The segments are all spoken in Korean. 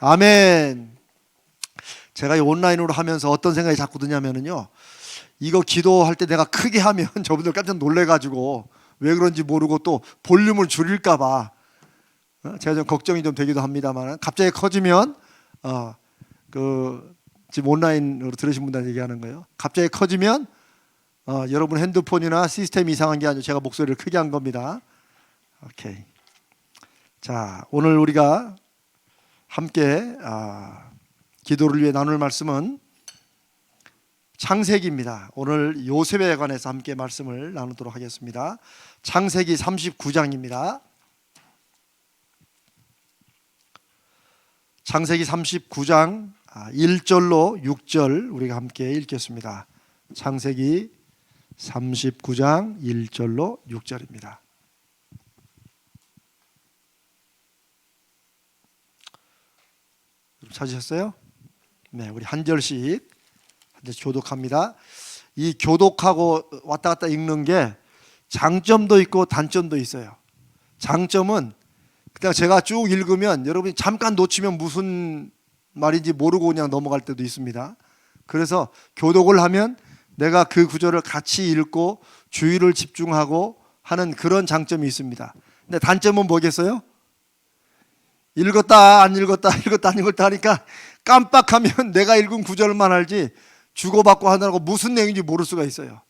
아멘. 제가 이 온라인으로 하면서 어떤 생각이 자꾸 드냐면요, 이거 기도할 때 내가 크게 하면 저분들 깜짝 놀래가지고 왜 그런지 모르고 또 볼륨을 줄일까봐 제가 좀 걱정이 좀 되기도 합니다만, 갑자기 커지면 지금 온라인으로 들으신 분들 얘기하는 거예요. 갑자기 커지면 여러분 핸드폰이나 시스템이 이상한 게 아니고 제가 목소리를 크게 한 겁니다. 오케이. 자, 오늘 우리가 함께 기도를 위해 나눌 말씀은 창세기입니다. 오늘 요셉에 관해서 함께 말씀을 나누도록 하겠습니다. 창세기 39장입니다. 창세기 39장 1절로 6절 우리가 함께 읽겠습니다. 창세기 39장 1절로 6절입니다. 찾으셨어요? 네, 우리 한 절씩 교독합니다. 이 교독하고 왔다 갔다 읽는 게 장점도 있고 단점도 있어요. 장점은 그냥 제가 쭉 읽으면 여러분이 잠깐 놓치면 무슨 말인지 모르고 그냥 넘어갈 때도 있습니다. 그래서 교독을 하면 내가 그 구절을 같이 읽고 주의를 집중하고 하는 그런 장점이 있습니다. 근데 단점은 뭐겠어요? 읽었다 안 읽었다 읽었다 안 읽었다 하니까 깜빡하면 내가 읽은 구절만 알지 주고받고 하느라고 무슨 내용인지 모를 수가 있어요.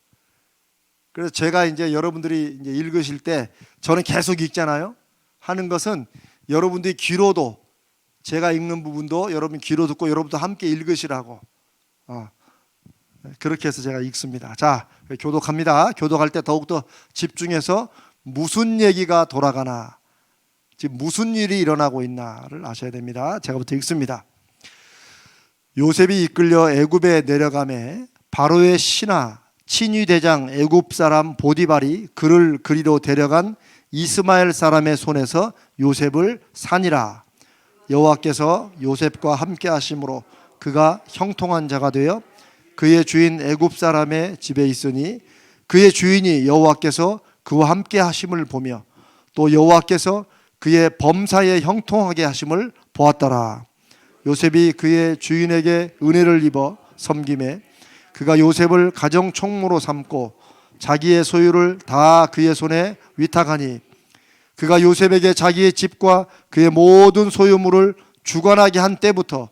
그래서 제가 이제 여러분들이 이제 읽으실 때 저는 계속 읽잖아요. 하는 것은 여러분들이 귀로도 제가 읽는 부분도 여러분 귀로 듣고 여러분도 함께 읽으시라고 그렇게 해서 제가 읽습니다. 자, 교독합니다. 교독할 때 더욱더 집중해서 무슨 얘기가 돌아가나, 지금 무슨 일이 일어나고 있나를 아셔야 됩니다. 제가부터 읽습니다. 요셉이 이끌려 애굽에 내려가매 바로의 신하 친위 대장 애굽 사람 보디발이 그를 그리로 데려간 이스마엘 사람의 손에서 요셉을 산이라. 여호와께서 요셉과 함께 하심으로 그가 형통한 자가 되어 그의 주인 애굽 사람의 집에 있으니 그의 주인이 여호와께서 그와 함께 하심을 보며 또 여호와께서 그의 범사에 형통하게 하심을 보았더라. 요셉이 그의 주인에게 은혜를 입어 섬김에 그가 요셉을 가정 총무로 삼고 자기의 소유를 다 그의 손에 위탁하니 그가 요셉에게 자기의 집과 그의 모든 소유물을 주관하게 한 때부터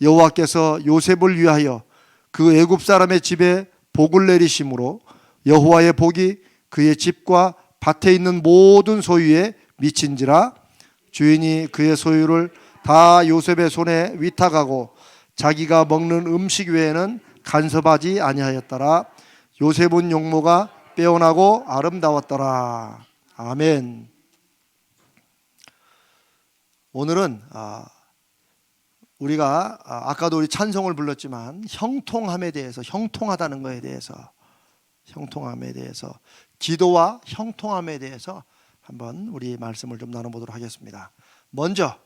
여호와께서 요셉을 위하여 그 애굽 사람의 집에 복을 내리심으로 여호와의 복이 그의 집과 밭에 있는 모든 소유에 미친지라. 주인이 그의 소유를 다 요셉의 손에 위탁하고 자기가 먹는 음식 외에는 간섭하지 아니하였더라. 요셉은 용모가 빼어나고 아름다웠더라. 아멘. 오늘은 우리가 아까도 우리 찬송을 불렀지만 형통함에 대해서, 형통하다는 것에 대해서, 형통함에 대해서, 기도와 형통함에 대해서 한번 우리 말씀을 좀 나눠보도록 하겠습니다. 먼저,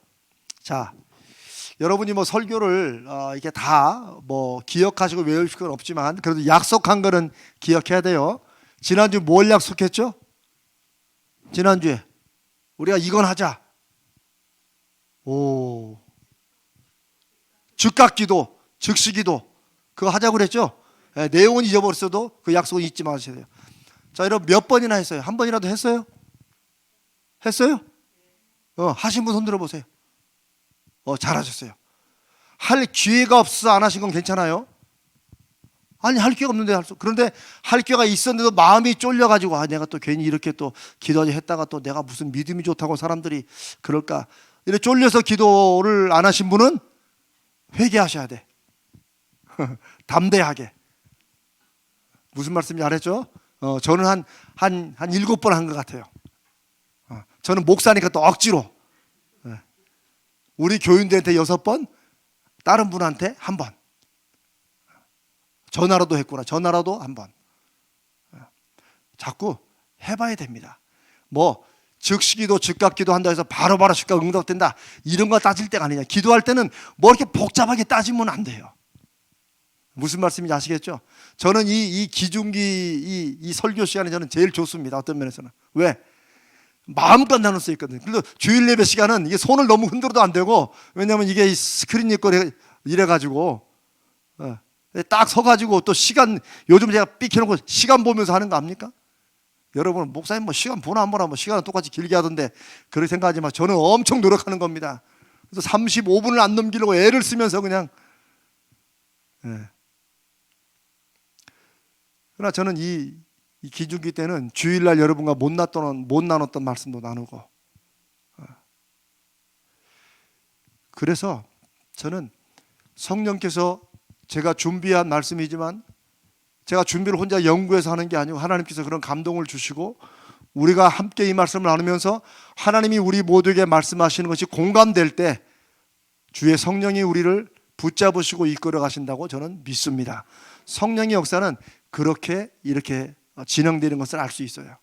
자, 여러분이 뭐 설교를 이게 다 뭐 기억하시고 외우실 건 없지만 그래도 약속한 거는 기억해야 돼요. 지난주 뭘 약속했죠? 지난주에 우리가 이건 하자. 즉각기도, 즉시기도 그거 하자고 그랬죠? 네, 내용은 잊어버렸어도 그 약속은 잊지 마셔야 돼요. 자, 여러분 몇 번이나 했어요? 한 번이라도 했어요? 했어요? 하신 분 손 들어보세요. 잘하셨어요. 할 기회가 없어서 안 하신 건 괜찮아요? 아니, 할 기회가 없는데 그런데 할 기회가 있었는데도 마음이 쫄려가지고 내가 또 괜히 이렇게 또 기도하지 했다가 또 내가 무슨 믿음이 좋다고 사람들이 그럴까 이렇게 쫄려서 기도를 안 하신 분은 회개하셔야 돼. 담대하게. 무슨 말씀인지 알았죠? 저는 한 7번 한 것 같아요. 저는 목사니까 또 억지로 우리 교인들한테 6번, 다른 분한테 1번. 전화로도 했구나. 전화로도 1번. 자꾸 해봐야 됩니다. 뭐 즉시기도 즉각기도 한다 해서 바로바로 즉각 응답된다 이런 거 따질 때가 아니냐. 기도할 때는 뭐 이렇게 복잡하게 따지면 안 돼요. 무슨 말씀인지 아시겠죠? 저는 이 기중기 이 설교 시간에 저는 제일 좋습니다. 어떤 면에서는. 왜? 마음껏 나눌 수 있거든요. 그래서 주일 예배 시간은 이게 손을 너무 흔들어도 안 되고, 왜냐하면 이게 스크린 있고 이래가지고 딱 서가지고 또 시간, 요즘 제가 삐켜놓고 시간 보면서 하는 거 압니까? 여러분, 목사님 뭐 시간 보나 안 보나 뭐 시간은 똑같이 길게 하던데 그렇게 생각하지 마. 저는 엄청 노력하는 겁니다. 그래서 35분을 안 넘기려고 애를 쓰면서 그냥. 그러나 저는 이 기중기 때는 주일날 여러분과 못 나눴던 말씀도 나누고, 그래서 저는 성령께서 제가 준비한 말씀이지만 제가 준비를 혼자 연구해서 하는 게 아니고 하나님께서 그런 감동을 주시고 우리가 함께 이 말씀을 나누면서 하나님이 우리 모두에게 말씀하시는 것이 공감될 때 주의 성령이 우리를 붙잡으시고 이끌어 가신다고 저는 믿습니다. 성령의 역사는 이렇게 진행되는 것을 알 수 있어요.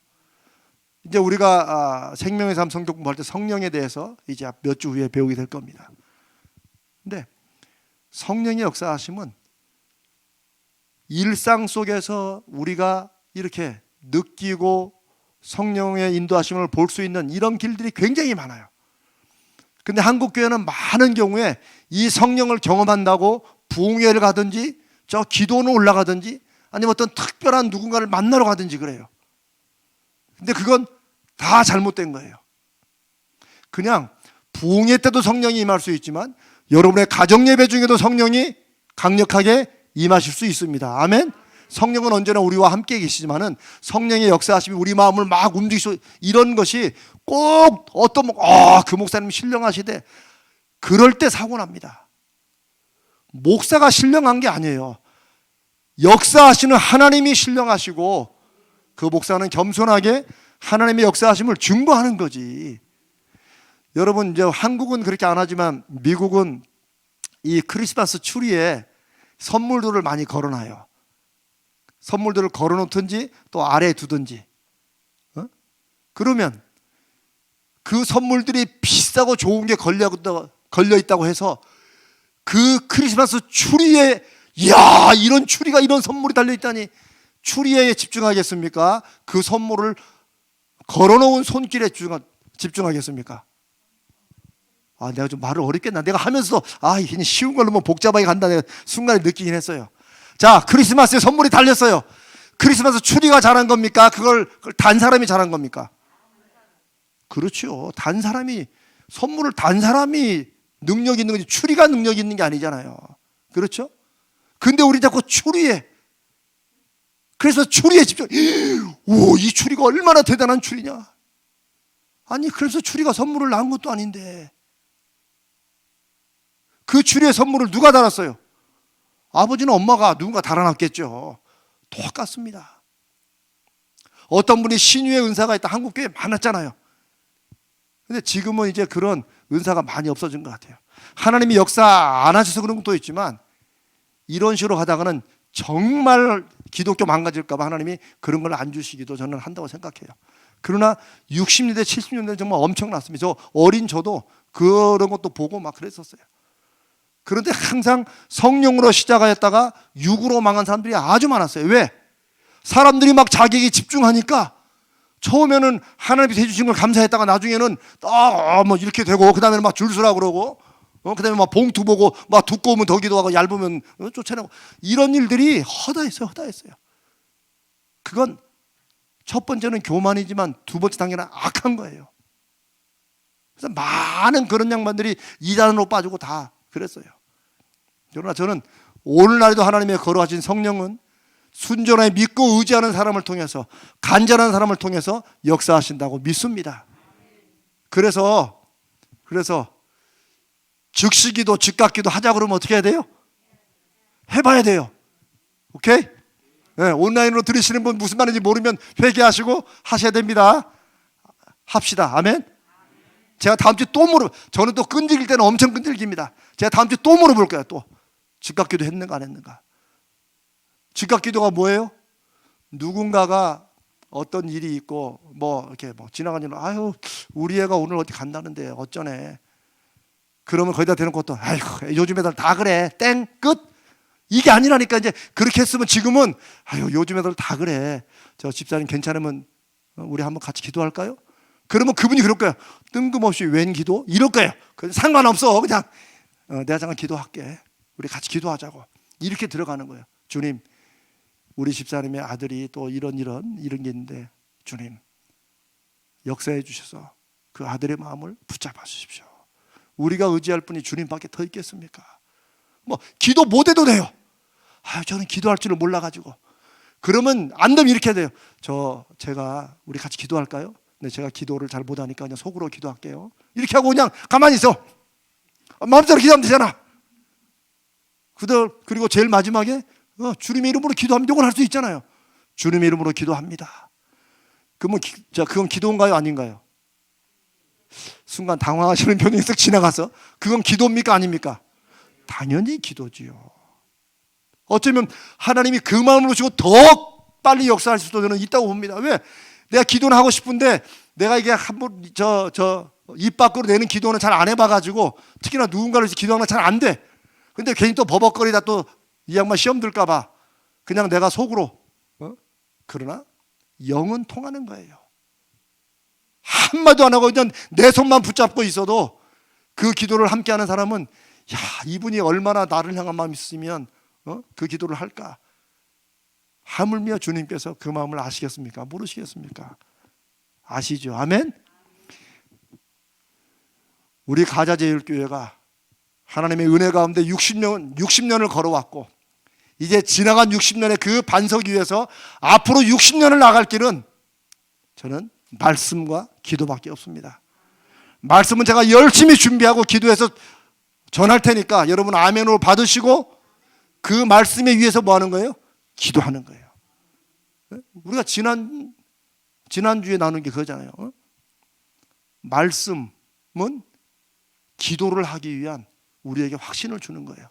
이제 우리가 생명의 삶 성경 공부할 때 성령에 대해서 이제 몇 주 후에 배우게 될 겁니다. 근데 성령의 역사하심은 일상 속에서 우리가 이렇게 느끼고 성령의 인도하심을 볼 수 있는 이런 길들이 굉장히 많아요. 근데 한국 교회는 많은 경우에 이 성령을 경험한다고 부흥회를 가든지 저 기도는 올라가든지 아니면 어떤 특별한 누군가를 만나러 가든지 그래요. 근데 그건 다 잘못된 거예요. 그냥 부흥회 때도 성령이 임할 수 있지만 여러분의 가정 예배 중에도 성령이 강력하게 임하실 수 있습니다. 아멘. 성령은 언제나 우리와 함께 계시지만은 성령의 역사하심이 우리 마음을 막 움직이시고 이런 것이 꼭 어떤 그 목사님 신령하시대 그럴 때 사고 납니다. 목사가 신령한 게 아니에요. 역사하시는 하나님이 신령하시고 그 목사는 겸손하게 하나님의 역사하심을 증거하는 거지. 여러분, 이제 한국은 그렇게 안 하지만 미국은 이 크리스마스 추리에 선물들을 많이 걸어놔요. 선물들을 걸어놓든지 또 아래에 두든지. 그러면 그 선물들이 비싸고 좋은 게 걸려 있다고 해서 그 크리스마스 추리에 이야, 이런 추리가 이런 선물이 달려있다니 추리에 집중하겠습니까? 그 선물을 걸어놓은 손길에 집중하겠습니까? 내가 좀 말을 어렵게 했나? 내가 하면서 그냥 쉬운 걸로 뭐 복잡하게 간다 내가 순간에 느끼긴 했어요. 자, 크리스마스에 선물이 달렸어요. 크리스마스 추리가 잘한 겁니까? 그걸 단 사람이 잘한 겁니까? 그렇죠. 선물을 단 사람이 능력 있는 거지 추리가 능력 있는 게 아니잖아요. 그렇죠? 근데 우리 자꾸 그래서 추리에 집중. 이 추리가 얼마나 대단한 추리냐? 아니, 그래서 추리가 선물을 낳은 것도 아닌데 그 추리의 선물을 누가 달았어요? 아버지는 엄마가 누군가 달아놨겠죠. 똑같습니다. 어떤 분이 신유의 은사가 있다. 한국 교회에 많았잖아요. 근데 지금은 이제 그런 은사가 많이 없어진 것 같아요. 하나님이 역사 안 하셔서 그런 것도 있지만 이런 식으로 하다가는 정말 기독교 망가질까 봐 하나님이 그런 걸 안 주시기도 저는 한다고 생각해요. 그러나 60년대 70년대 정말 엄청났습니다. 저도 그런 것도 보고 막 그랬었어요. 그런데 항상 성령으로 시작하였다가 육으로 망한 사람들이 아주 많았어요. 왜? 사람들이 막 자기에게 집중하니까 처음에는 하나님이 해주신 걸 감사했다가 나중에는 뭐 이렇게 되고 그 다음에는 막 줄 서라 그러고 그 다음에 막 봉투 보고 막 두꺼우면 더 기도하고 얇으면 쫓아내고 이런 일들이 허다했어요. 그건 첫 번째는 교만이지만 두 번째 단계는 악한 거예요. 그래서 많은 그런 양반들이 이단으로 빠지고 다 그랬어요. 그러나 저는 오늘날에도 하나님의 거룩하신 성령은 순전하게 믿고 의지하는 사람을 통해서 간절한 사람을 통해서 역사하신다고 믿습니다. 그래서 즉시기도 즉각기도 하자 그러면 어떻게 해야 돼요? 해봐야 돼요. 오케이? 네, 온라인으로 들으시는 분 무슨 말인지 모르면 회개하시고 하셔야 됩니다. 합시다. 아멘. 제가 다음 주에 저는 또 끈질길 때는 엄청 끈질깁니다. 제가 다음 주에 또 물어볼 거예요. 또 즉각기도 했는가 안 했는가. 즉각기도가 뭐예요? 누군가가 어떤 일이 있고 이렇게 지나가는 우리 애가 오늘 어디 간다는데 어쩌네. 그러면 거기다 대는 것도 요즘 애들 다 그래. 땡 끝. 이게 아니라니까. 이제 그렇게 했으면 지금은 요즘 애들 다 그래. 저 집사님 괜찮으면 우리 한번 같이 기도할까요? 그러면 그분이 그럴 거예요. 뜬금없이 웬 기도? 이럴 거예요. 상관없어. 그냥 내가 잠깐 기도할게. 우리 같이 기도하자고. 이렇게 들어가는 거예요. 주님, 우리 집사님의 아들이 또 이런 게 있는데 주님 역사해 주셔서 그 아들의 마음을 붙잡아 주십시오. 우리가 의지할 분이 주님밖에 더 있겠습니까? 뭐 기도 못해도 돼요. 저는 기도할 줄을 몰라가지고. 그러면 안 되면 이렇게 해야 돼요. 제가 우리 같이 기도할까요? 네, 제가 기도를 잘 못하니까 그냥 속으로 기도할게요. 이렇게 하고 그냥 가만히 있어. 마음대로 기도하면 되잖아. 그리고 제일 마지막에 주님의 이름으로 기도하면 이걸 할 수 있잖아요. 주님의 이름으로 기도합니다. 그러면 그건 기도인가요? 아닌가요? 순간 당황하시는 표정이 쓱 지나가서 그건 기도입니까? 아닙니까? 당연히 기도지요. 어쩌면 하나님이 그 마음을 보시고 더 빨리 역사할 수도 있다고 봅니다. 왜? 내가 기도는 하고 싶은데 내가 이게 한번 입 밖으로 내는 기도는 잘 안 해봐가지고 특히나 누군가를 위해서 기도하는 건 잘 안 돼. 근데 괜히 또 버벅거리다 또 이 양반 시험 들까봐 그냥 내가 속으로 그러나 영은 통하는 거예요. 한마디도 안 하고 그냥 내 손만 붙잡고 있어도 그 기도를 함께하는 사람은 이분이 얼마나 나를 향한 마음이 있으면 그 기도를 할까? 하물며 주님께서 그 마음을 아시겠습니까? 모르시겠습니까? 아시죠? 아멘? 우리 가자제일교회가 하나님의 은혜 가운데 60년을 걸어왔고 이제 지나간 60년의 그 반석 위에서 앞으로 60년을 나갈 길은 저는 말씀과 기도밖에 없습니다. 말씀은 제가 열심히 준비하고 기도해서 전할 테니까 여러분 아멘으로 받으시고 그 말씀에 위해서 뭐 하는 거예요? 기도하는 거예요. 우리가 지난주에 나눈 게 그거잖아요. 말씀은 기도를 하기 위한 우리에게 확신을 주는 거예요.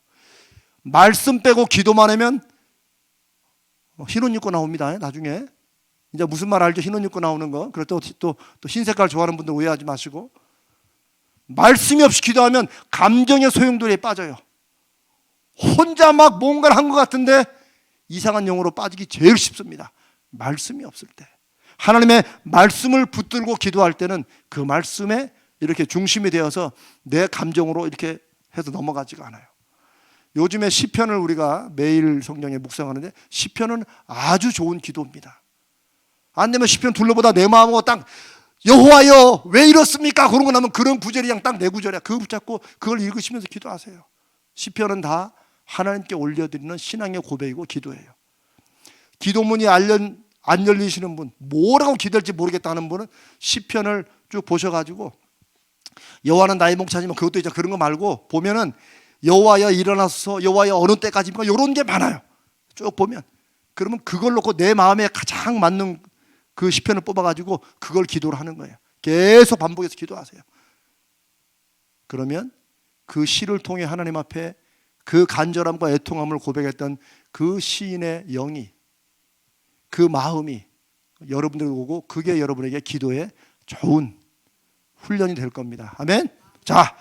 말씀 빼고 기도만 하면 흰옷 입고 나옵니다. 나중에 이제 무슨 말 알죠? 흰옷 입고 나오는 거. 그리고 또 흰 색깔 좋아하는 분들 오해하지 마시고 말씀이 없이 기도하면 감정의 소용돌이에 빠져요. 혼자 막 뭔가를 한 것 같은데 이상한 영으로 빠지기 제일 쉽습니다. 말씀이 없을 때. 하나님의 말씀을 붙들고 기도할 때는 그 말씀에 이렇게 중심이 되어서 내 감정으로 이렇게 해서 넘어가지가 않아요. 요즘에 시편을 우리가 매일 성경에 묵상하는데 시편은 아주 좋은 기도입니다. 안 되면 시편 둘러보다 내 마음하고 딱 여호와여 왜 이렇습니까? 그런 거 나면 그런 구절이 그냥 딱 내 구절이야. 그거 붙잡고 그걸 읽으시면서 기도하세요. 시편은 다 하나님께 올려드리는 신앙의 고백이고 기도예요. 기도문이 안 열리시는 분, 뭐라고 기도할지 모르겠다는 분은 시편을 쭉 보셔가지고 여호와는 나의 목자지만 그것도 이제 그런 거 말고 보면은 여호와여 일어나서 여호와여 어느 때까지입니까? 이런 게 많아요. 쭉 보면 그러면 그걸 놓고 내 마음에 가장 맞는 그 시편을 뽑아가지고 그걸 기도를 하는 거예요. 계속 반복해서 기도하세요. 그러면 그 시를 통해 하나님 앞에 그 간절함과 애통함을 고백했던 그 시인의 영이 그 마음이 여러분들 오고 그게 여러분에게 기도의 좋은 훈련이 될 겁니다. 아멘. 자,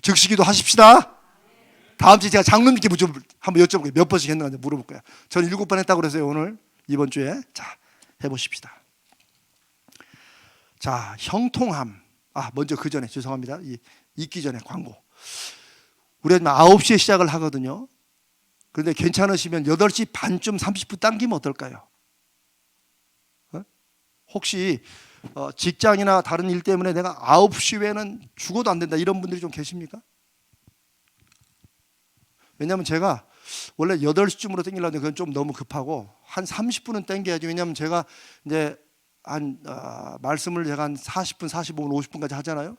즉시기도 하십시다. 다음 주에 제가 장로님께 한번 여쭤볼게요. 몇 번씩 했는지 물어볼 거예요. 저는 7번 했다고 그랬어요. 오늘 이번 주에. 자, 해보십시다. 자, 형통함. 먼저 그 전에 죄송합니다. 읽기 전에 광고. 우리가 9시에 시작을 하거든요. 그런데 괜찮으시면 8시 반쯤 30분 당기면 어떨까요? 혹시 직장이나 다른 일 때문에 내가 9시 외에는 죽어도 안 된다 이런 분들이 좀 계십니까? 왜냐하면 제가 원래 8시쯤으로 당기려는데 그건 좀 너무 급하고 한 30분은 당겨야지. 왜냐하면 제가 이제 말씀을 제가 한 40분, 45분, 50분까지 하잖아요.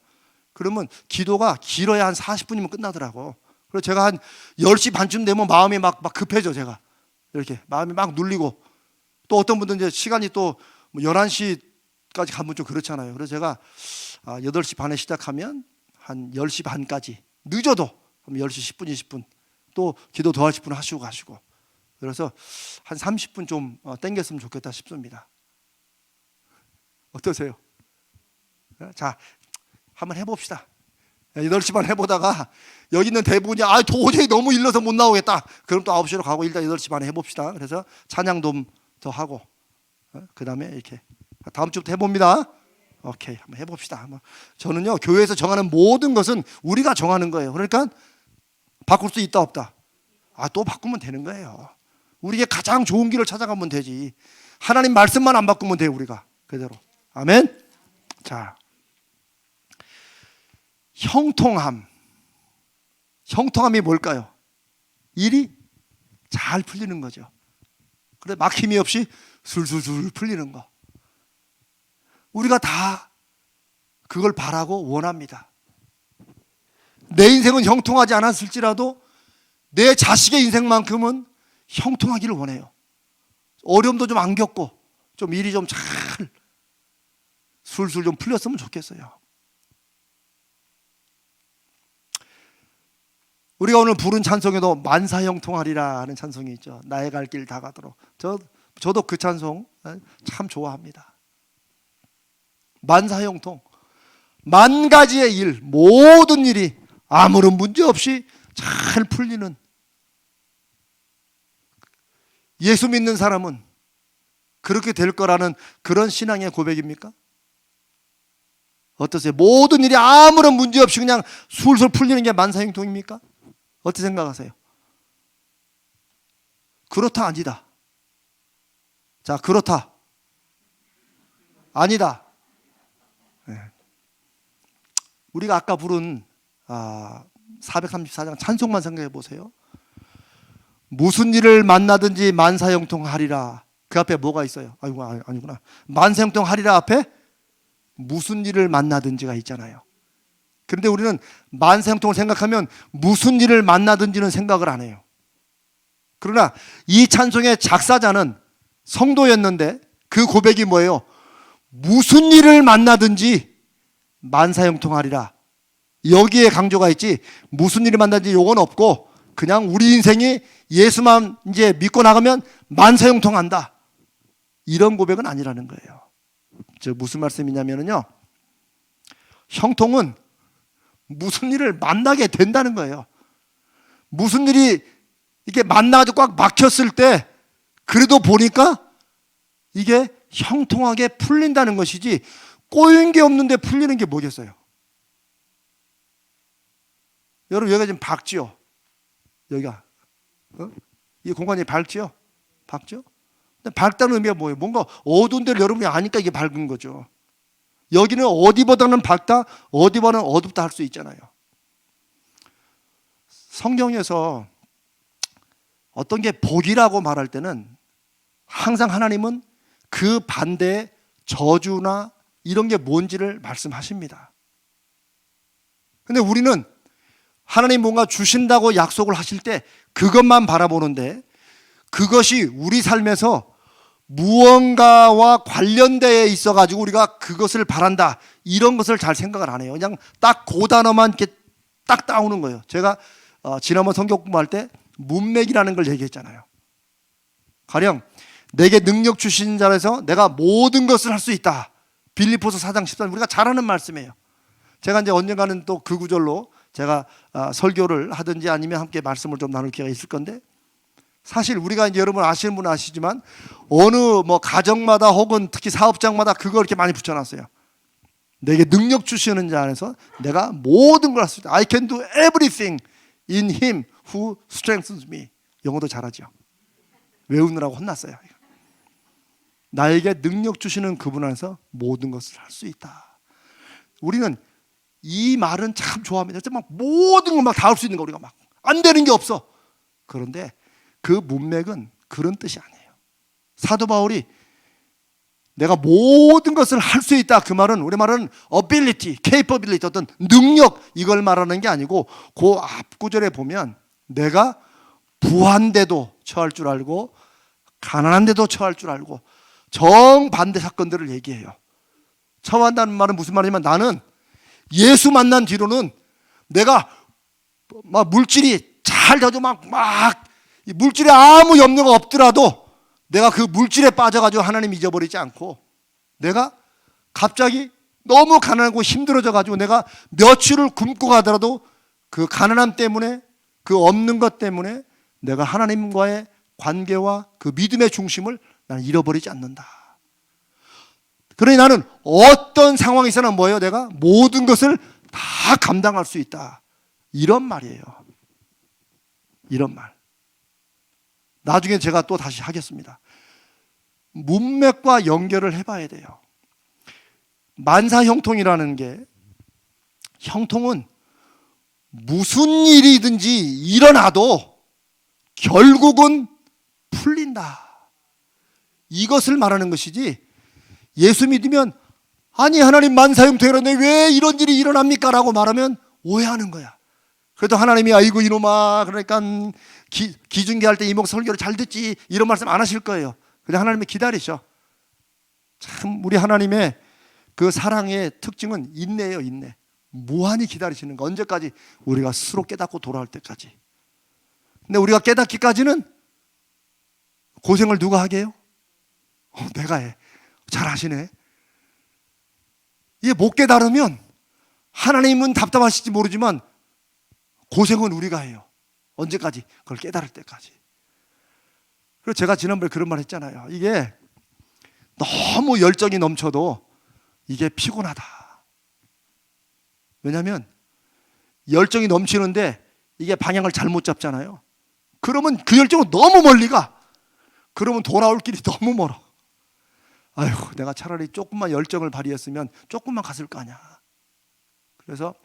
그러면 기도가 길어야 한 40분이면 끝나더라고. 그래서 제가 한 10시 반쯤 되면 마음이 막 급해져. 제가 이렇게 마음이 막 눌리고 또 어떤 분들은 이제 시간이 또 11시까지 가면 좀 그렇잖아요. 그래서 제가 8시 반에 시작하면 한 10시 반까지 늦어도 10시 10분, 20분 또 기도 더 하실 분 하시고 가시고 그래서 한 30분 좀 땡겼으면 좋겠다 싶습니다. 어떠세요? 자, 한번 해봅시다. 8시 반 해보다가 여기 있는 대부분이 도저히 너무 일러서 못 나오겠다. 그럼 또 9시로 가고 일단 8시 반에 해봅시다. 그래서 찬양도 더 하고 그 다음에 이렇게 다음 주부터 해봅니다. 오케이, 한번 해봅시다. 저는요, 교회에서 정하는 모든 것은 우리가 정하는 거예요. 그러니까 바꿀 수 있다 없다? 또 바꾸면 되는 거예요. 우리에게 가장 좋은 길을 찾아가면 되지. 하나님 말씀만 안 바꾸면 돼요, 우리가 그대로. 아멘. 자, 형통함이 뭘까요? 일이 잘 풀리는 거죠. 그래, 막힘이 없이 술술술 풀리는 거. 우리가 다 그걸 바라고 원합니다. 내 인생은 형통하지 않았을지라도 내 자식의 인생만큼은 형통하기를 원해요. 어려움도 좀 안 겪고 좀 일이 좀 잘 술술 좀 풀렸으면 좋겠어요. 우리가 오늘 부른 찬송에도 만사형통하리라 하는 찬송이 있죠. 나의 갈 길 다 가도록. 저도 그 찬송 참 좋아합니다. 만사형통, 만 가지의 일, 모든 일이 아무런 문제 없이 잘 풀리는, 예수 믿는 사람은 그렇게 될 거라는 그런 신앙의 고백입니까? 어떠세요? 모든 일이 아무런 문제 없이 그냥 술술 풀리는 게 만사형통입니까? 어떻게 생각하세요? 그렇다, 아니다? 자, 그렇다, 아니다. 네. 우리가 아까 부른 434장 찬송만 생각해 보세요. 무슨 일을 만나든지 만사형통하리라. 그 앞에 뭐가 있어요? 아니구나. 만사형통하리라 앞에 무슨 일을 만나든지가 있잖아요. 그런데 우리는 만사형통을 생각하면 무슨 일을 만나든지는 생각을 안 해요. 그러나 이 찬송의 작사자는 성도였는데 그 고백이 뭐예요? 무슨 일을 만나든지 만사형통하리라. 여기에 강조가 있지, 무슨 일을 만나든지 요건 없고 그냥 우리 인생이 예수만 이제 믿고 나가면 만사형통한다, 이런 고백은 아니라는 거예요. 즉 무슨 말씀이냐면요, 형통은 무슨 일을 만나게 된다는 거예요. 무슨 일이 이게 만나가지고 꽉 막혔을 때 그래도 보니까 이게 형통하게 풀린다는 것이지, 꼬인 게 없는데 풀리는 게 뭐겠어요? 여러분, 여기가 지금 밝지요? 여기가 이 공간이 밝지요? 밝죠? 근데 밝다는 의미가 뭐예요? 뭔가 어두운 데를 여러분이 아니까 이게 밝은 거죠. 여기는 어디보다는 밝다, 어디보다는 어둡다 할 수 있잖아요. 성경에서 어떤 게 복이라고 말할 때는 항상 하나님은 그 반대의 저주나 이런 게 뭔지를 말씀하십니다. 근데 우리는 하나님 뭔가 주신다고 약속을 하실 때 그것만 바라보는데, 그것이 우리 삶에서 무언가와 관련되어 있어가지고 우리가 그것을 바란다, 이런 것을 잘 생각을 안 해요. 그냥 딱 그 단어만 이렇게 딱 따오는 거예요. 제가 지난번 성경 공부할 때 문맥이라는 걸 얘기했잖아요. 가령 내게 능력 주신 자라서 내가 모든 것을 할 수 있다. 빌립보서 4장 13, 우리가 잘 아는 말씀이에요. 제가 이제 언젠가는 또 그 구절로 제가 설교를 하든지 아니면 함께 말씀을 좀 나눌 기회가 있을 건데, 사실 우리가 이제 여러분 아시는 분은 아시지만 어느 가정마다 혹은 특히 사업장마다 그걸 이렇게 많이 붙여놨어요. 내게 능력 주시는 자 안에서 내가 모든 걸 할 수 있다. I can do everything in him who strengthens me. 영어도 잘하죠. 외우느라고 혼났어요. 나에게 능력 주시는 그분 안에서 모든 것을 할 수 있다. 우리는 이 말은 참 좋아합니다. 막 모든 걸 막 다 할 수 있는 거, 우리가 막 안 되는 게 없어. 그런데 그 문맥은 그런 뜻이 아니에요. 사도 바울이 내가 모든 것을 할 수 있다, 그 말은 우리 말은 ability, capability, 어떤 능력, 이걸 말하는 게 아니고 그 앞구절에 보면 내가 부한데도 처할 줄 알고 가난한데도 처할 줄 알고 정반대 사건들을 얘기해요. 처한다는 말은 무슨 말이냐면, 나는 예수 만난 뒤로는 내가 막 물질이 잘 되고 막 물질에 아무 염려가 없더라도 내가 그 물질에 빠져가지고 하나님 잊어버리지 않고, 내가 갑자기 너무 가난하고 힘들어져가지고 내가 며칠을 굶고 가더라도 그 가난함 때문에, 그 없는 것 때문에 내가 하나님과의 관계와 그 믿음의 중심을 나는 잃어버리지 않는다. 그러니 나는 어떤 상황에서나 뭐예요? 내가 모든 것을 다 감당할 수 있다. 이런 말이에요. 이런 말. 나중에 제가 또 다시 하겠습니다. 문맥과 연결을 해봐야 돼요. 만사형통이라는 게, 형통은 무슨 일이든지 일어나도 결국은 풀린다. 이것을 말하는 것이지, 예수 믿으면 아니 하나님 만사형통이라는데 왜 이런 일이 일어납니까? 라고 말하면 오해하는 거야. 그래도 하나님이 아이고 이놈아 그러니까 기중계 할 때 이목 설교를 잘 듣지 이런 말씀 안 하실 거예요. 근데 하나님이 기다리셔. 참 우리 하나님의 그 사랑의 특징은 인내예요. 인내. 무한히 기다리시는 거. 언제까지? 우리가 스스로 깨닫고 돌아올 때까지. 근데 우리가 깨닫기까지는 고생을 누가 하게 해요? 내가 해. 잘 하시네. 이게 못 깨달으면 하나님은 답답하실지 모르지만 고생은 우리가 해요. 언제까지? 그걸 깨달을 때까지. 그래서 제가 지난번에 그런 말 했잖아요. 이게 너무 열정이 넘쳐도 이게 피곤하다. 왜냐하면 열정이 넘치는데 이게 방향을 잘못 잡잖아요. 그러면 그 열정은 너무 멀리 가. 그러면 돌아올 길이 너무 멀어. 아휴, 내가 차라리 조금만 열정을 발휘했으면 조금만 갔을 거 아니야. 그래서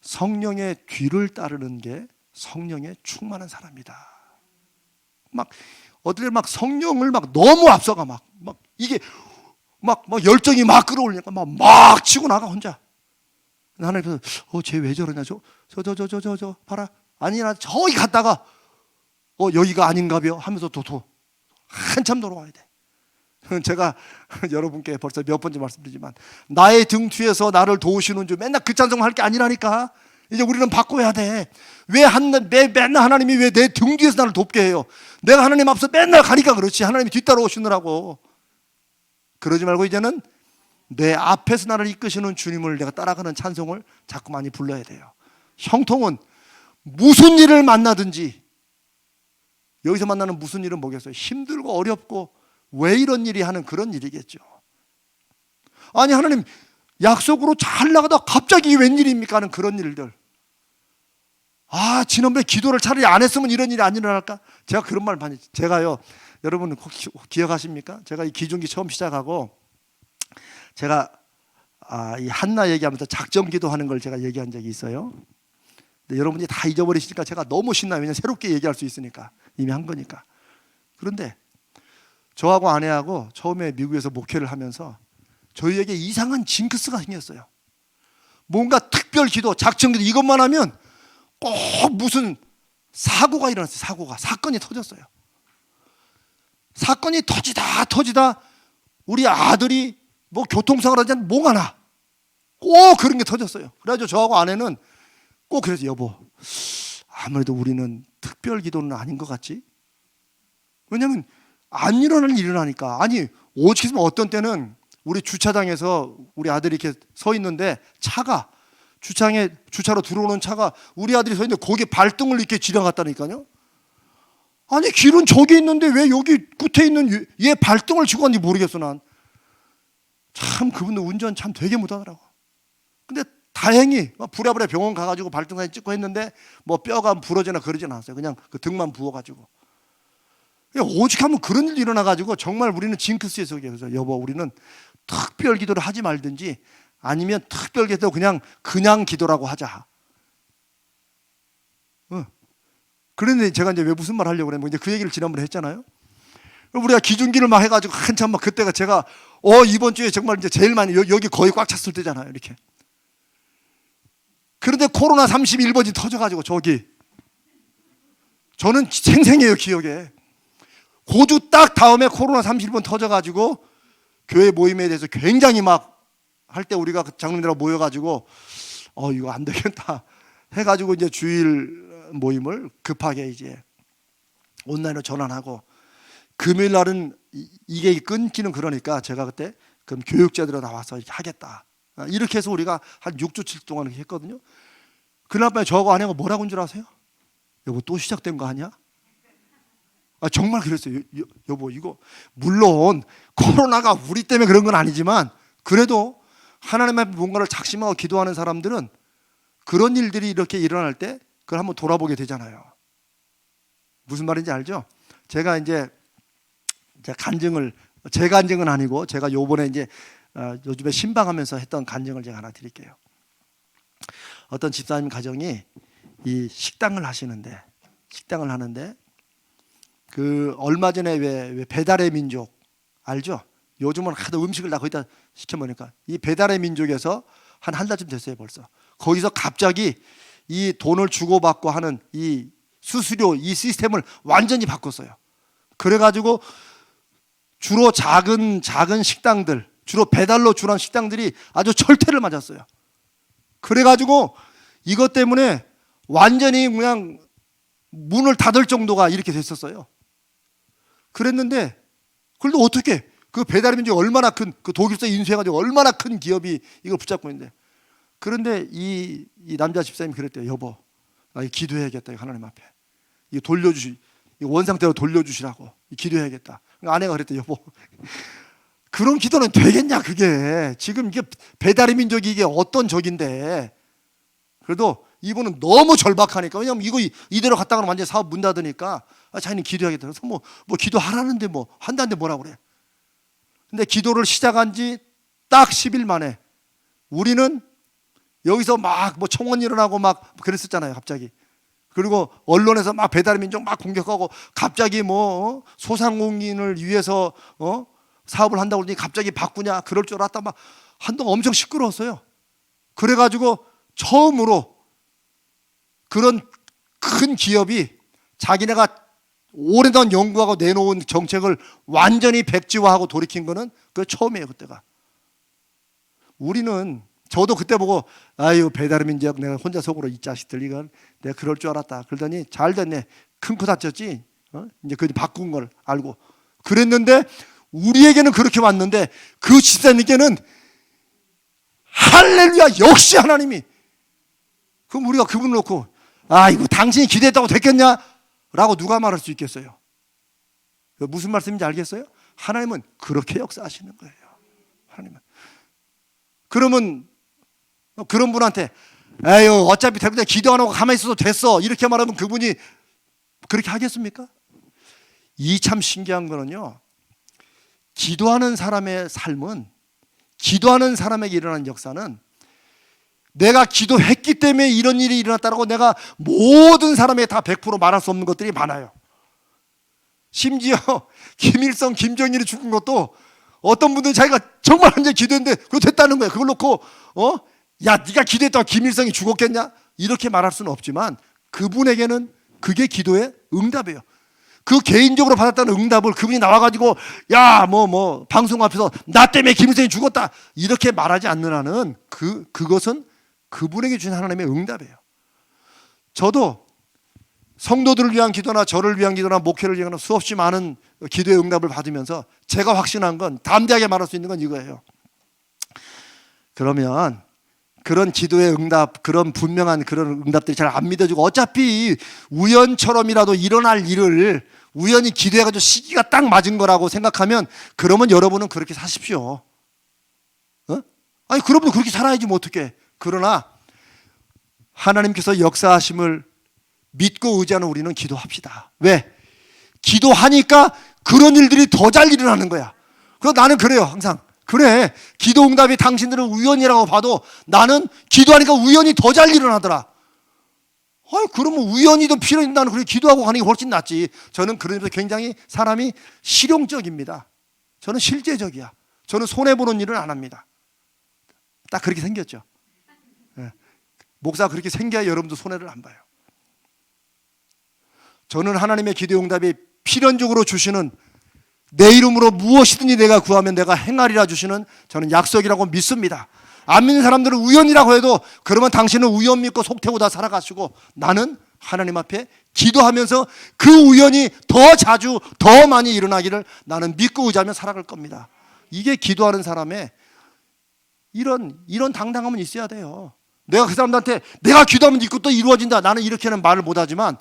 성령의 뒤를 따르는 게 성령에 충만한 사람이다. 막 어떻게 막 성령을 막 너무 앞서가 막 이게 막 열정이 막 끌어올리니까 막 치고 나가 혼자. 하나님께서 쟤 왜 저러냐 저 봐라. 아니나 저기 갔다가 여기가 아닌가벼 하면서 또 한참 돌아와야 돼. 제가 여러분께 벌써 몇 번째 말씀드리지만 나의 등 뒤에서 나를 도우시는 줄 맨날 그 찬송을 할 게 아니라니까. 이제 우리는 바꿔야 돼. 맨날 하나님이 왜 내 등 뒤에서 나를 돕게 해요? 내가 하나님 앞서 맨날 가니까 그렇지. 하나님이 뒤따라오시느라고. 그러지 말고 이제는 내 앞에서 나를 이끄시는 주님을 내가 따라가는 찬송을 자꾸 많이 불러야 돼요. 형통은 무슨 일을 만나든지, 여기서 만나는 무슨 일은 뭐겠어요? 힘들고 어렵고 왜 이런 일이 하는 그런 일이겠죠. 아니 하나님 약속으로 잘 나가다 갑자기 웬일입니까 하는 그런 일들. 지난번에 기도를 차라리 안 했으면 이런 일이 안 일어날까? 제가 그런 말 많이. 제가요, 여러분 혹시 기억하십니까? 제가 이 기중기 처음 시작하고 제가 이 한나 얘기하면서 작정 기도하는 걸 제가 얘기한 적이 있어요. 근데 여러분이 다 잊어버리시니까 제가 너무 신나요. 왜냐면 새롭게 얘기할 수 있으니까. 이미 한 거니까. 그런데 저하고 아내하고 처음에 미국에서 목회를 하면서 저희에게 이상한 징크스가 생겼어요. 뭔가 특별 기도, 작정 기도 이것만 하면 꼭 무슨 사고가 일어났어요. 사건이 터졌어요. 사건이 터지다 우리 아들이 뭐 교통사고를 하지 않는 뭐가 나. 꼭 그런 게 터졌어요. 그래가지고 저하고 아내는 꼭 그래서 여보 아무래도 우리는 특별 기도는 아닌 것 같지? 왜냐하면 안 일어날 일이 일어나니까. 아니 오직 있으면 어떤 때는 우리 주차장에서 우리 아들이 이렇게 서 있는데 차가 주차로 들어오는 차가 우리 아들이 서 있는데 거기에 발등을 이렇게 지나갔다니까요. 아니 길은 저기 있는데 왜 여기 끝에 있는 얘 발등을 쥐고 왔는지 모르겠어. 난 참 그분도 운전 참 되게 못하더라고. 근데 다행히 부랴부랴 병원 가가지고 발등 사진 찍고 했는데 뭐 뼈가 부러지나 그러진 않았어요. 그냥 그 등만 부어가지고. 오직하면 그런 일이 일어나가지고 정말 우리는 징크스에 속에. 그래서 여보 우리는 특별 기도를 하지 말든지 아니면 특별 기도 그냥 기도라고 하자. 그런데 제가 이제 왜 무슨 말 하려고 그랬는데 이제 그 얘기를 지난번에 했잖아요. 우리가 기중기를 막 해가지고 한참 막 그때가 제가 이번 주에 정말 이제 제일 많이 여기 거의 꽉 찼을 때잖아요. 이렇게. 그런데 코로나 31번이 터져가지고 저는 생생해요 기억에. 고주 딱 다음에 코로나 31번 터져가지고 교회 모임에 대해서 굉장히 막 할 때 우리가 장로님들하고 모여가지고 이거 안 되겠다 해가지고 이제 주일 모임을 급하게 이제 온라인으로 전환하고 금요일 날은 이게 끊기는 그러니까 제가 그때 그럼 교육자들로 나와서 이렇게 하겠다. 이렇게 해서 우리가 한 6주 7주 동안 이렇게 했거든요. 그날 밤에 저하고 아내가 뭐라고 한 줄 아세요? 여보 또 시작된 거 아니야? 정말 그랬어요. 여보, 이거 물론 코로나가 우리 때문에 그런 건 아니지만 그래도 하나님 앞에 뭔가를 작심하고 기도하는 사람들은 그런 일들이 이렇게 일어날 때 그걸 한번 돌아보게 되잖아요. 무슨 말인지 알죠? 제가 이제 제 간증은 아니고 제가 요번에 이제 요즘에 신방하면서 했던 간증을 제가 하나 드릴게요. 어떤 집사님 가정이 이 식당을 하는데 그 얼마 전에 왜 배달의 민족 알죠? 요즘은 하도 음식을 다 거기다 시켜 먹으니까 이 배달의 민족에서 한 달쯤 됐어요 벌써. 거기서 갑자기 이 돈을 주고받고 하는 이 수수료 이 시스템을 완전히 바꿨어요. 그래가지고 주로 작은 식당들, 주로 배달로 주는 식당들이 아주 철퇴를 맞았어요. 그래가지고 이것 때문에 완전히 그냥 문을 닫을 정도가 이렇게 됐었어요. 그랬는데 그래도 어떻게 그 배달의 민족이 얼마나 큰 그 독일서 인수해가지고 얼마나 큰 기업이 이걸 붙잡고 있는데 그런데 이 남자 집사님이 그랬대요. 여보, 나 기도해야겠다. 하나님 앞에 이거 원상대로 돌려주시라고 기도해야겠다. 아내가 그랬대. 여보, 그런 기도는 되겠냐 그게. 지금 이게 배달의 민족이 이게 어떤 적인데. 그래도 이분은 너무 절박하니까. 왜냐면 이거 이대로 갔다가는 완전히 사업 문 닫으니까 자기는 기도해야겠다. 그래서 뭐 기도하라는데 한다는데 뭐라고 그래. 근데 기도를 시작한 지 딱 10일 만에 우리는 여기서 막 총원 일어나고 막 그랬었잖아요 갑자기. 그리고 언론에서 막 배달의 민족 막 공격하고 갑자기 소상공인을 위해서 사업을 한다고 그러니 갑자기 바꾸냐 그럴 줄 알았다 막 한동안 엄청 시끄러웠어요. 그래가지고 처음으로 그런 큰 기업이 자기네가 오래전 연구하고 내놓은 정책을 완전히 백지화하고 돌이킨 거는 그 처음이에요. 그때가. 저도 그때 보고 아유 배달의 민족 내가 혼자 속으로 이 자식들 이건 내가 그럴 줄 알았다. 그러더니 잘 됐네. 큰 코 다쳤지. 이제 그 바꾼 걸 알고 그랬는데 우리에게는 그렇게 왔는데 그 집사님께는 할렐루야 역시 하나님이. 그럼 우리가 그분 놓고 이거 당신이 기대했다고 됐겠냐? 라고 누가 말할 수 있겠어요? 무슨 말씀인지 알겠어요? 하나님은 그렇게 역사하시는 거예요. 하나님은. 그러면 그런 분한테 에휴 어차피 대부분 기도 안 하고 가만히 있어도 됐어 이렇게 말하면 그분이 그렇게 하겠습니까? 이 참 신기한 거는요, 기도하는 사람의 삶은, 기도하는 사람에게 일어나는 역사는 내가 기도했기 때문에 이런 일이 일어났다고 내가 모든 사람에게 다 100% 말할 수 없는 것들이 많아요. 심지어 김일성, 김정일이 죽은 것도 어떤 분들은 자기가 정말 완전히 기도했는데 그거 됐다는 거예요. 그걸 놓고 야 네가 기도했다고 김일성이 죽었겠냐? 이렇게 말할 수는 없지만 그분에게는 그게 기도의 응답이에요. 그 개인적으로 받았다는 응답을 그분이 나와가지고 야 방송 앞에서 나 때문에 김일성이 죽었다 이렇게 말하지 않는 한은 그것은 그분에게 주신 하나님의 응답이에요. 저도 성도들을 위한 기도나 저를 위한 기도나 목회를 위한 수없이 많은 기도의 응답을 받으면서 제가 확신한 건, 담대하게 말할 수 있는 건 이거예요. 그러면 그런 기도의 응답, 그런 분명한 그런 응답들이 잘 안 믿어지고 어차피 우연처럼이라도 일어날 일을 우연히 기도해가지고 시기가 딱 맞은 거라고 생각하면 그러면 여러분은 그렇게 사십시오. 아니 그러면 그렇게 살아야지 뭐 어떡해. 그러나 하나님께서 역사하심을 믿고 의지하는 우리는 기도합시다. 왜? 기도하니까 그런 일들이 더 잘 일어나는 거야. 그래서 나는 그래요 항상. 그래, 기도 응답이 당신들은 우연이라고 봐도 나는 기도하니까 우연이 더 잘 일어나더라. 그러면 우연이든 필연이든 나는 그렇게 기도하고 가는 게 훨씬 낫지. 저는 그런 점에서 굉장히 사람이 실용적입니다. 저는 실제적이야. 저는 손해보는 일은 안 합니다. 딱 그렇게 생겼죠. 목사가 그렇게 생겨야 여러분도 손해를 안 봐요. 저는 하나님의 기도 응답이 필연적으로 주시는, 내 이름으로 무엇이든지 내가 구하면 내가 행하리라 주시는 저는 약속이라고 믿습니다. 안 믿는 사람들은 우연이라고 해도 그러면 당신은 우연 믿고 속 태우다 살아가시고 나는 하나님 앞에 기도하면서 그 우연이 더 자주 더 많이 일어나기를 나는 믿고 의지하며 살아갈 겁니다. 이게 기도하는 사람의 이런 당당함은 있어야 돼요. 내가 그 사람들한테 내가 기도하면 이것도 이루어진다 나는 이렇게는 말을 못하지만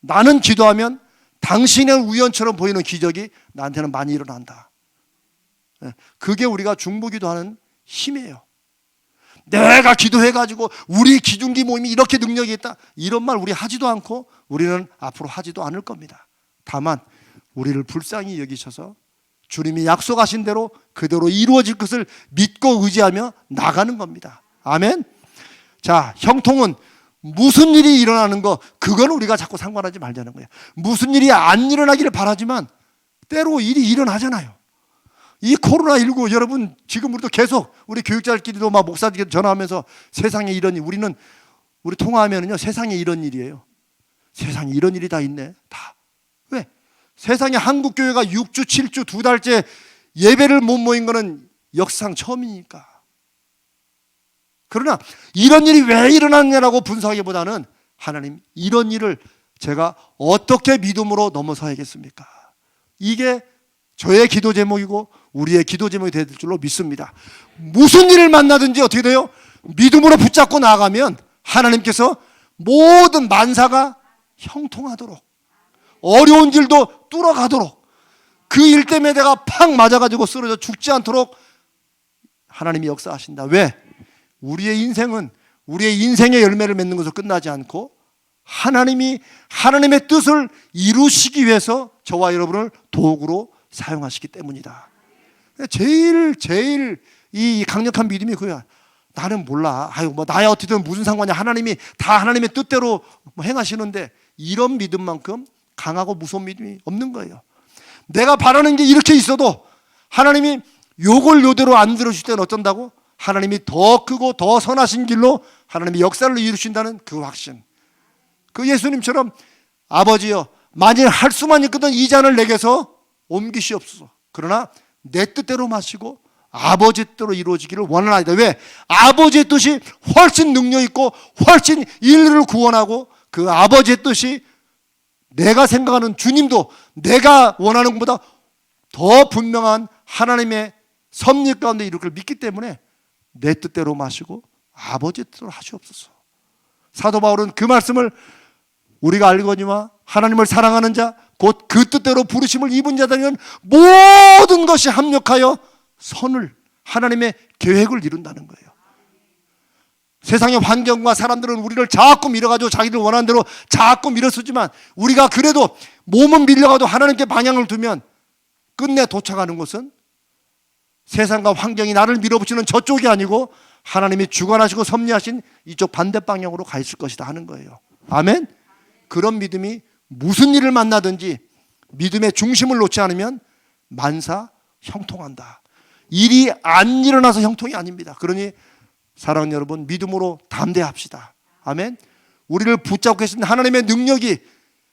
나는 기도하면 당신의 우연처럼 보이는 기적이 나한테는 많이 일어난다. 그게 우리가 중보기도하는 힘이에요. 내가 기도해가지고 우리 기중기 모임이 이렇게 능력이 있다, 이런 말 우리 하지도 않고 우리는 앞으로 하지도 않을 겁니다. 다만 우리를 불쌍히 여기셔서 주님이 약속하신 대로 그대로 이루어질 것을 믿고 의지하며 나가는 겁니다. 아멘. 자, 형통은 무슨 일이 일어나는 거, 그건 우리가 자꾸 상관하지 말자는 거예요. 무슨 일이 안 일어나기를 바라지만 때로 일이 일어나잖아요. 이 코로나19 여러분, 지금 우리도 계속 우리 교육자들끼리도 막 목사들끼리 전화하면서 세상에 이런 일, 우리 통화하면은요, 세상에 이런 일이에요. 세상에 이런 일이 다 있네. 다. 왜? 세상에 한국 교회가 6주, 7주, 2달째 예배를 못 모인 거는 역사상 처음이니까. 그러나 이런 일이 왜 일어났냐라고 분석하기보다는 하나님, 이런 일을 제가 어떻게 믿음으로 넘어서야겠습니까? 이게 저의 기도 제목이고 우리의 기도 제목이 될 줄로 믿습니다. 무슨 일을 만나든지 어떻게 돼요? 믿음으로 붙잡고 나아가면 하나님께서 모든 만사가 형통하도록, 어려운 길도 뚫어가도록, 그 일 때문에 내가 팍 맞아가지고 쓰러져 죽지 않도록 하나님이 역사하신다. 왜? 우리의 인생은 우리의 인생의 열매를 맺는 것으로 끝나지 않고 하나님이 하나님의 뜻을 이루시기 위해서 저와 여러분을 도구로 사용하시기 때문이다. 제일 이 강력한 믿음이 그거야. 나는 몰라. 아유, 뭐 나야 어떻게든 무슨 상관이야. 하나님이 다 하나님의 뜻대로 행하시는데, 이런 믿음만큼 강하고 무서운 믿음이 없는 거예요. 내가 바라는 게 이렇게 있어도 하나님이 요걸 요대로 안 들어주실 때는 어쩐다고? 하나님이 더 크고 더 선하신 길로 하나님이 역사를 이루신다는 그 확신. 그 예수님처럼 아버지여, 만일 할 수만 있거든 이 잔을 내게서 옮기시옵소서. 그러나 내 뜻대로 마시고 아버지 뜻대로 이루어지기를 원하나이다. 왜? 아버지의 뜻이 훨씬 능력 있고 훨씬 인류를 구원하고, 그 아버지의 뜻이 내가 생각하는 주님도 내가 원하는 것보다 더 분명한 하나님의 섭리 가운데 이룰 걸 믿기 때문에 내 뜻대로 마시고 아버지의 뜻대로 하시옵소서. 사도 바울은 그 말씀을 우리가 알거니와 하나님을 사랑하는 자 곧 그 뜻대로 부르심을 입은 자들은 모든 것이 합력하여 선을, 하나님의 계획을 이룬다는 거예요. 세상의 환경과 사람들은 우리를 자꾸 밀어가지고 자기들 원하는 대로 자꾸 밀어쓰지만, 우리가 그래도 몸은 밀려가도 하나님께 방향을 두면 끝내 도착하는 곳은 세상과 환경이 나를 밀어붙이는 저쪽이 아니고 하나님이 주관하시고 섭리하신 이쪽 반대 방향으로 가 있을 것이다 하는 거예요. 아멘. 그런 믿음이 무슨 일을 만나든지 믿음의 중심을 놓지 않으면 만사 형통한다. 일이 안 일어나서 형통이 아닙니다. 그러니 사랑하는 여러분, 믿음으로 담대합시다. 아멘. 우리를 붙잡고 계신 하나님의 능력이,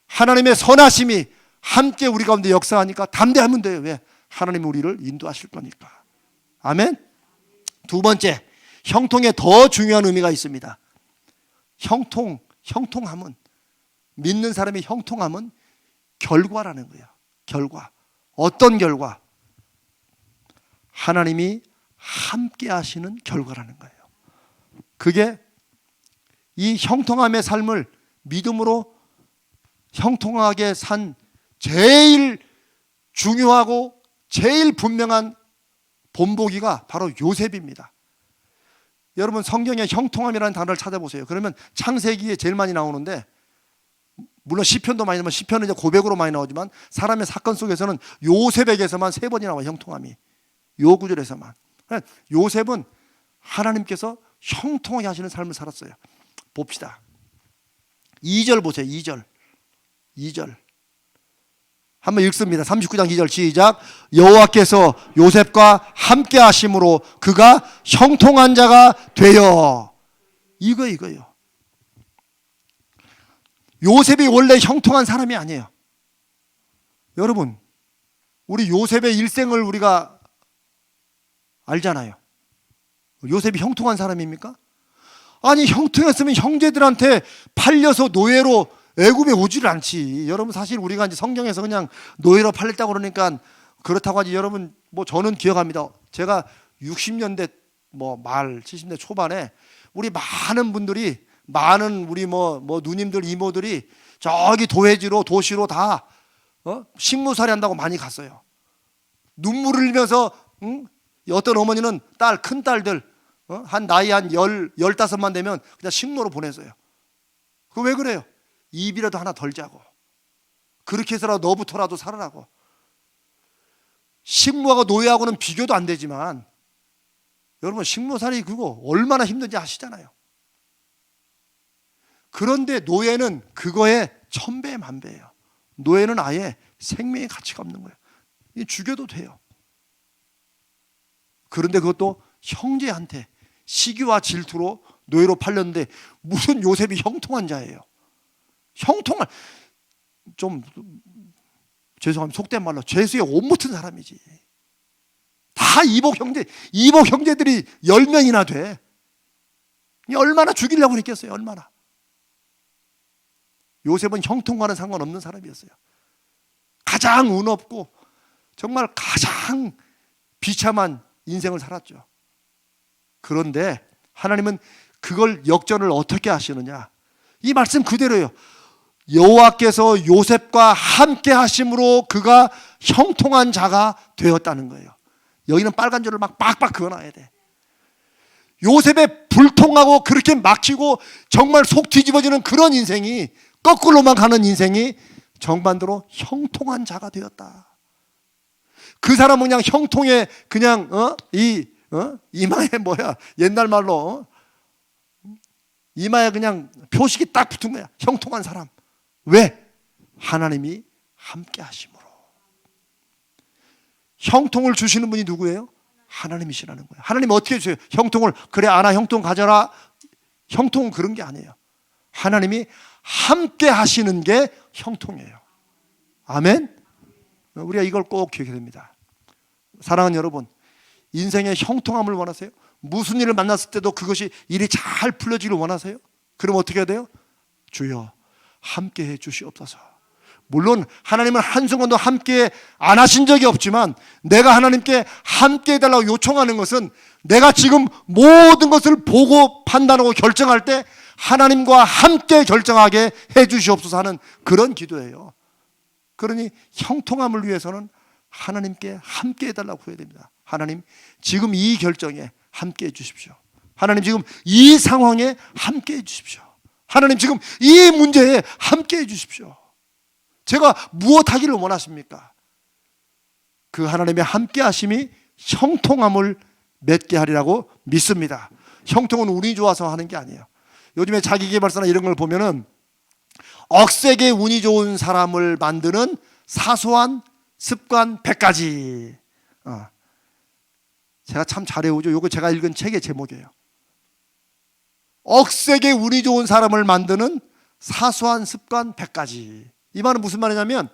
하나님의 선하심이 함께 우리 가운데 역사하니까 담대하면 돼요. 왜? 하나님이 우리를 인도하실 거니까. 아멘. 두 번째, 형통에 더 중요한 의미가 있습니다. 형통함은, 믿는 사람의 형통함은 결과라는 거예요. 결과. 어떤 결과? 하나님이 함께 하시는 결과라는 거예요. 그게 이 형통함의 삶을 믿음으로 형통하게 산 제일 중요하고 제일 분명한 본보기가 바로 요셉입니다. 여러분, 성경에 형통함이라는 단어를 찾아보세요. 그러면 창세기에 제일 많이 나오는데, 물론 시편도 많이 나오면 시편은 이제 고백으로 많이 나오지만 사람의 사건 속에서는 요셉에게서만 3번이 나와요. 형통함이. 요 구절에서만. 요셉은 하나님께서 형통하게 하시는 삶을 살았어요. 봅시다. 2절 보세요. 2절 한번 읽습니다. 39장 2절 시작. 여호와께서 요셉과 함께 하심으로 그가 형통한 자가 되어. 이거예요. 요셉이 원래 형통한 사람이 아니에요. 여러분, 우리 요셉의 일생을 우리가 알잖아요. 요셉이 형통한 사람입니까? 아니, 형통했으면 형제들한테 팔려서 노예로 애굽에 오지를 않지. 여러분, 사실 우리가 이제 성경에서 그냥 노예로 팔렸다고 그러니까 그렇다고 하지. 여러분, 뭐 저는 기억합니다. 제가 60년대 말 70대 초반에 우리 많은 우리 누님들, 이모들이 저기 도시로 다 식무살이 한다고 많이 갔어요. 눈물을 흘리면서 어떤 어머니는 큰 딸들 한 나이 한 15만 되면 그냥 식모로 보내서요. 그거 왜 그래요? 입이라도 하나 덜 자고 그렇게 해서라도 너부터라도 살아라고. 식모하고 노예하고는 비교도 안 되지만 여러분 식모살이 그거 얼마나 힘든지 아시잖아요. 그런데 노예는 그거에 천배 만배예요. 노예는 아예 생명의 가치가 없는 거예요. 죽여도 돼요. 그런데 그것도 형제한테 시기와 질투로 노예로 팔렸는데 무슨 요셉이 형통한 자예요. 형통한, 좀 죄송합니다, 속된 말로 죄수의 옷 묻은 사람이지. 다 이복 형제들이 10명이나 돼. 얼마나 죽이려고 했겠어요. 얼마나. 요셉은 형통과는 상관없는 사람이었어요. 가장 운 없고 정말 가장 비참한 인생을 살았죠. 그런데 하나님은 그걸 역전을 어떻게 하시느냐? 이 말씀 그대로예요. 여호와께서 요셉과 함께 하심으로 그가 형통한 자가 되었다는 거예요. 여기는 빨간 줄을 막 빡빡 그어놔야 돼. 요셉의 불통하고 그렇게 막히고 정말 속 뒤집어지는 그런 인생이, 거꾸로만 가는 인생이 정반대로 형통한 자가 되었다. 그 사람은 그냥 형통에 그냥 이마에 옛날 말로 이마에 그냥 표식이 딱 붙은 거야. 형통한 사람. 왜? 하나님이 함께 하심으로. 형통을 주시는 분이 누구예요? 하나님이시라는 거예요. 하나님 어떻게 주세요? 형통을. 그래 아나 형통 가져라. 형통은 그런 게 아니에요. 하나님이 함께 하시는 게 형통이에요. 아멘. 우리가 이걸 꼭 기억해야 됩니다. 사랑하는 여러분, 인생의 형통함을 원하세요? 무슨 일을 만났을 때도 그것이 일이 잘 풀려지기를 원하세요? 그럼 어떻게 해야 돼요? 주여 함께 해 주시옵소서. 물론 하나님은 한순간도 함께 안 하신 적이 없지만 내가 하나님께 함께 해달라고 요청하는 것은 내가 지금 모든 것을 보고 판단하고 결정할 때 하나님과 함께 결정하게 해 주시옵소서 하는 그런 기도예요. 그러니 형통함을 위해서는 하나님께 함께 해달라고 구해야 됩니다. 하나님 지금 이 결정에 함께 해 주십시오. 하나님 지금 이 상황에 함께 해 주십시오. 하나님 지금 이 문제에 함께 해 주십시오. 제가 무엇 하기를 원하십니까? 그 하나님의 함께 하심이 형통함을 맺게 하리라고 믿습니다. 형통은 운이 좋아서 하는 게 아니에요. 요즘에 자기계발서나 이런 걸 보면은 억세게 운이 좋은 사람을 만드는 사소한 습관 100가지. 제가 참 잘 외우죠. 이거 제가 읽은 책의 제목이에요. 억세게 운이 좋은 사람을 만드는 사소한 습관 100가지. 이 말은 무슨 말이냐면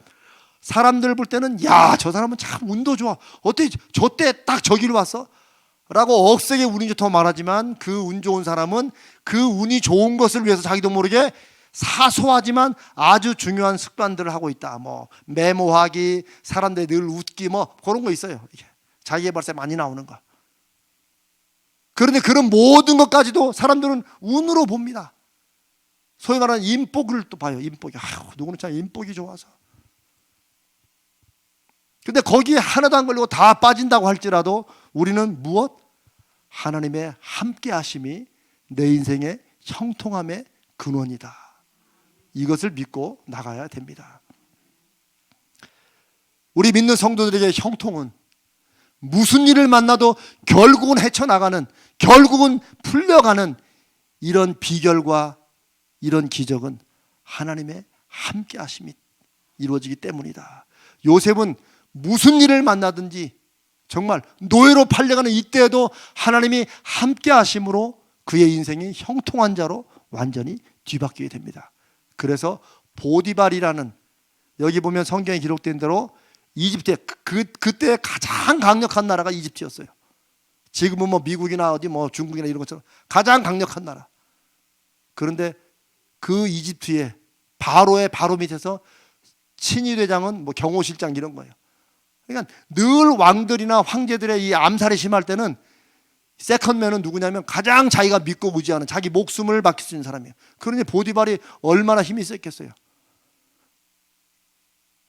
사람들 볼 때는 야, 저 사람은 참 운도 좋아. 어떻게 저때 딱 저기로 왔어? 라고 억세게 운이 좋다고 말하지만 그 운 좋은 사람은 그 운이 좋은 것을 위해서 자기도 모르게 사소하지만 아주 중요한 습관들을 하고 있다. 메모하기, 사람들 늘 웃기, 그런 거 있어요. 자기계발서에 많이 나오는 거. 그런데 그런 모든 것까지도 사람들은 운으로 봅니다. 소위 말하는 인복을 또 봐요. 인복이. 누구는 참 인복이 좋아서. 근데 거기에 하나도 안 걸리고 다 빠진다고 할지라도 우리는 무엇? 하나님의 함께 하심이 내 인생의 형통함의 근원이다. 이것을 믿고 나가야 됩니다. 우리 믿는 성도들에게 형통은 무슨 일을 만나도 결국은 헤쳐나가는, 결국은 풀려가는 이런 비결과 이런 기적은 하나님의 함께 하심이 이루어지기 때문이다. 요셉은 무슨 일을 만나든지 정말 노예로 팔려가는 이때에도 하나님이 함께 하심으로 그의 인생이 형통한 자로 완전히 뒤바뀌게 됩니다. 그래서 보디발이라는, 여기 보면 성경에 기록된 대로 이집트에 그때 가장 강력한 나라가 이집트였어요. 지금은 미국이나 중국이나 이런 것처럼 가장 강력한 나라. 그런데 그 이집트의 바로의 바로 밑에서 친위대장은 경호실장 이런 거예요. 그러니까 늘 왕들이나 황제들의 이 암살이 심할 때는 세컨맨은 누구냐면 가장 자기가 믿고 의지하는, 자기 목숨을 바칠 수 있는 사람이에요. 그러니 보디발이 얼마나 힘이 셌겠어요.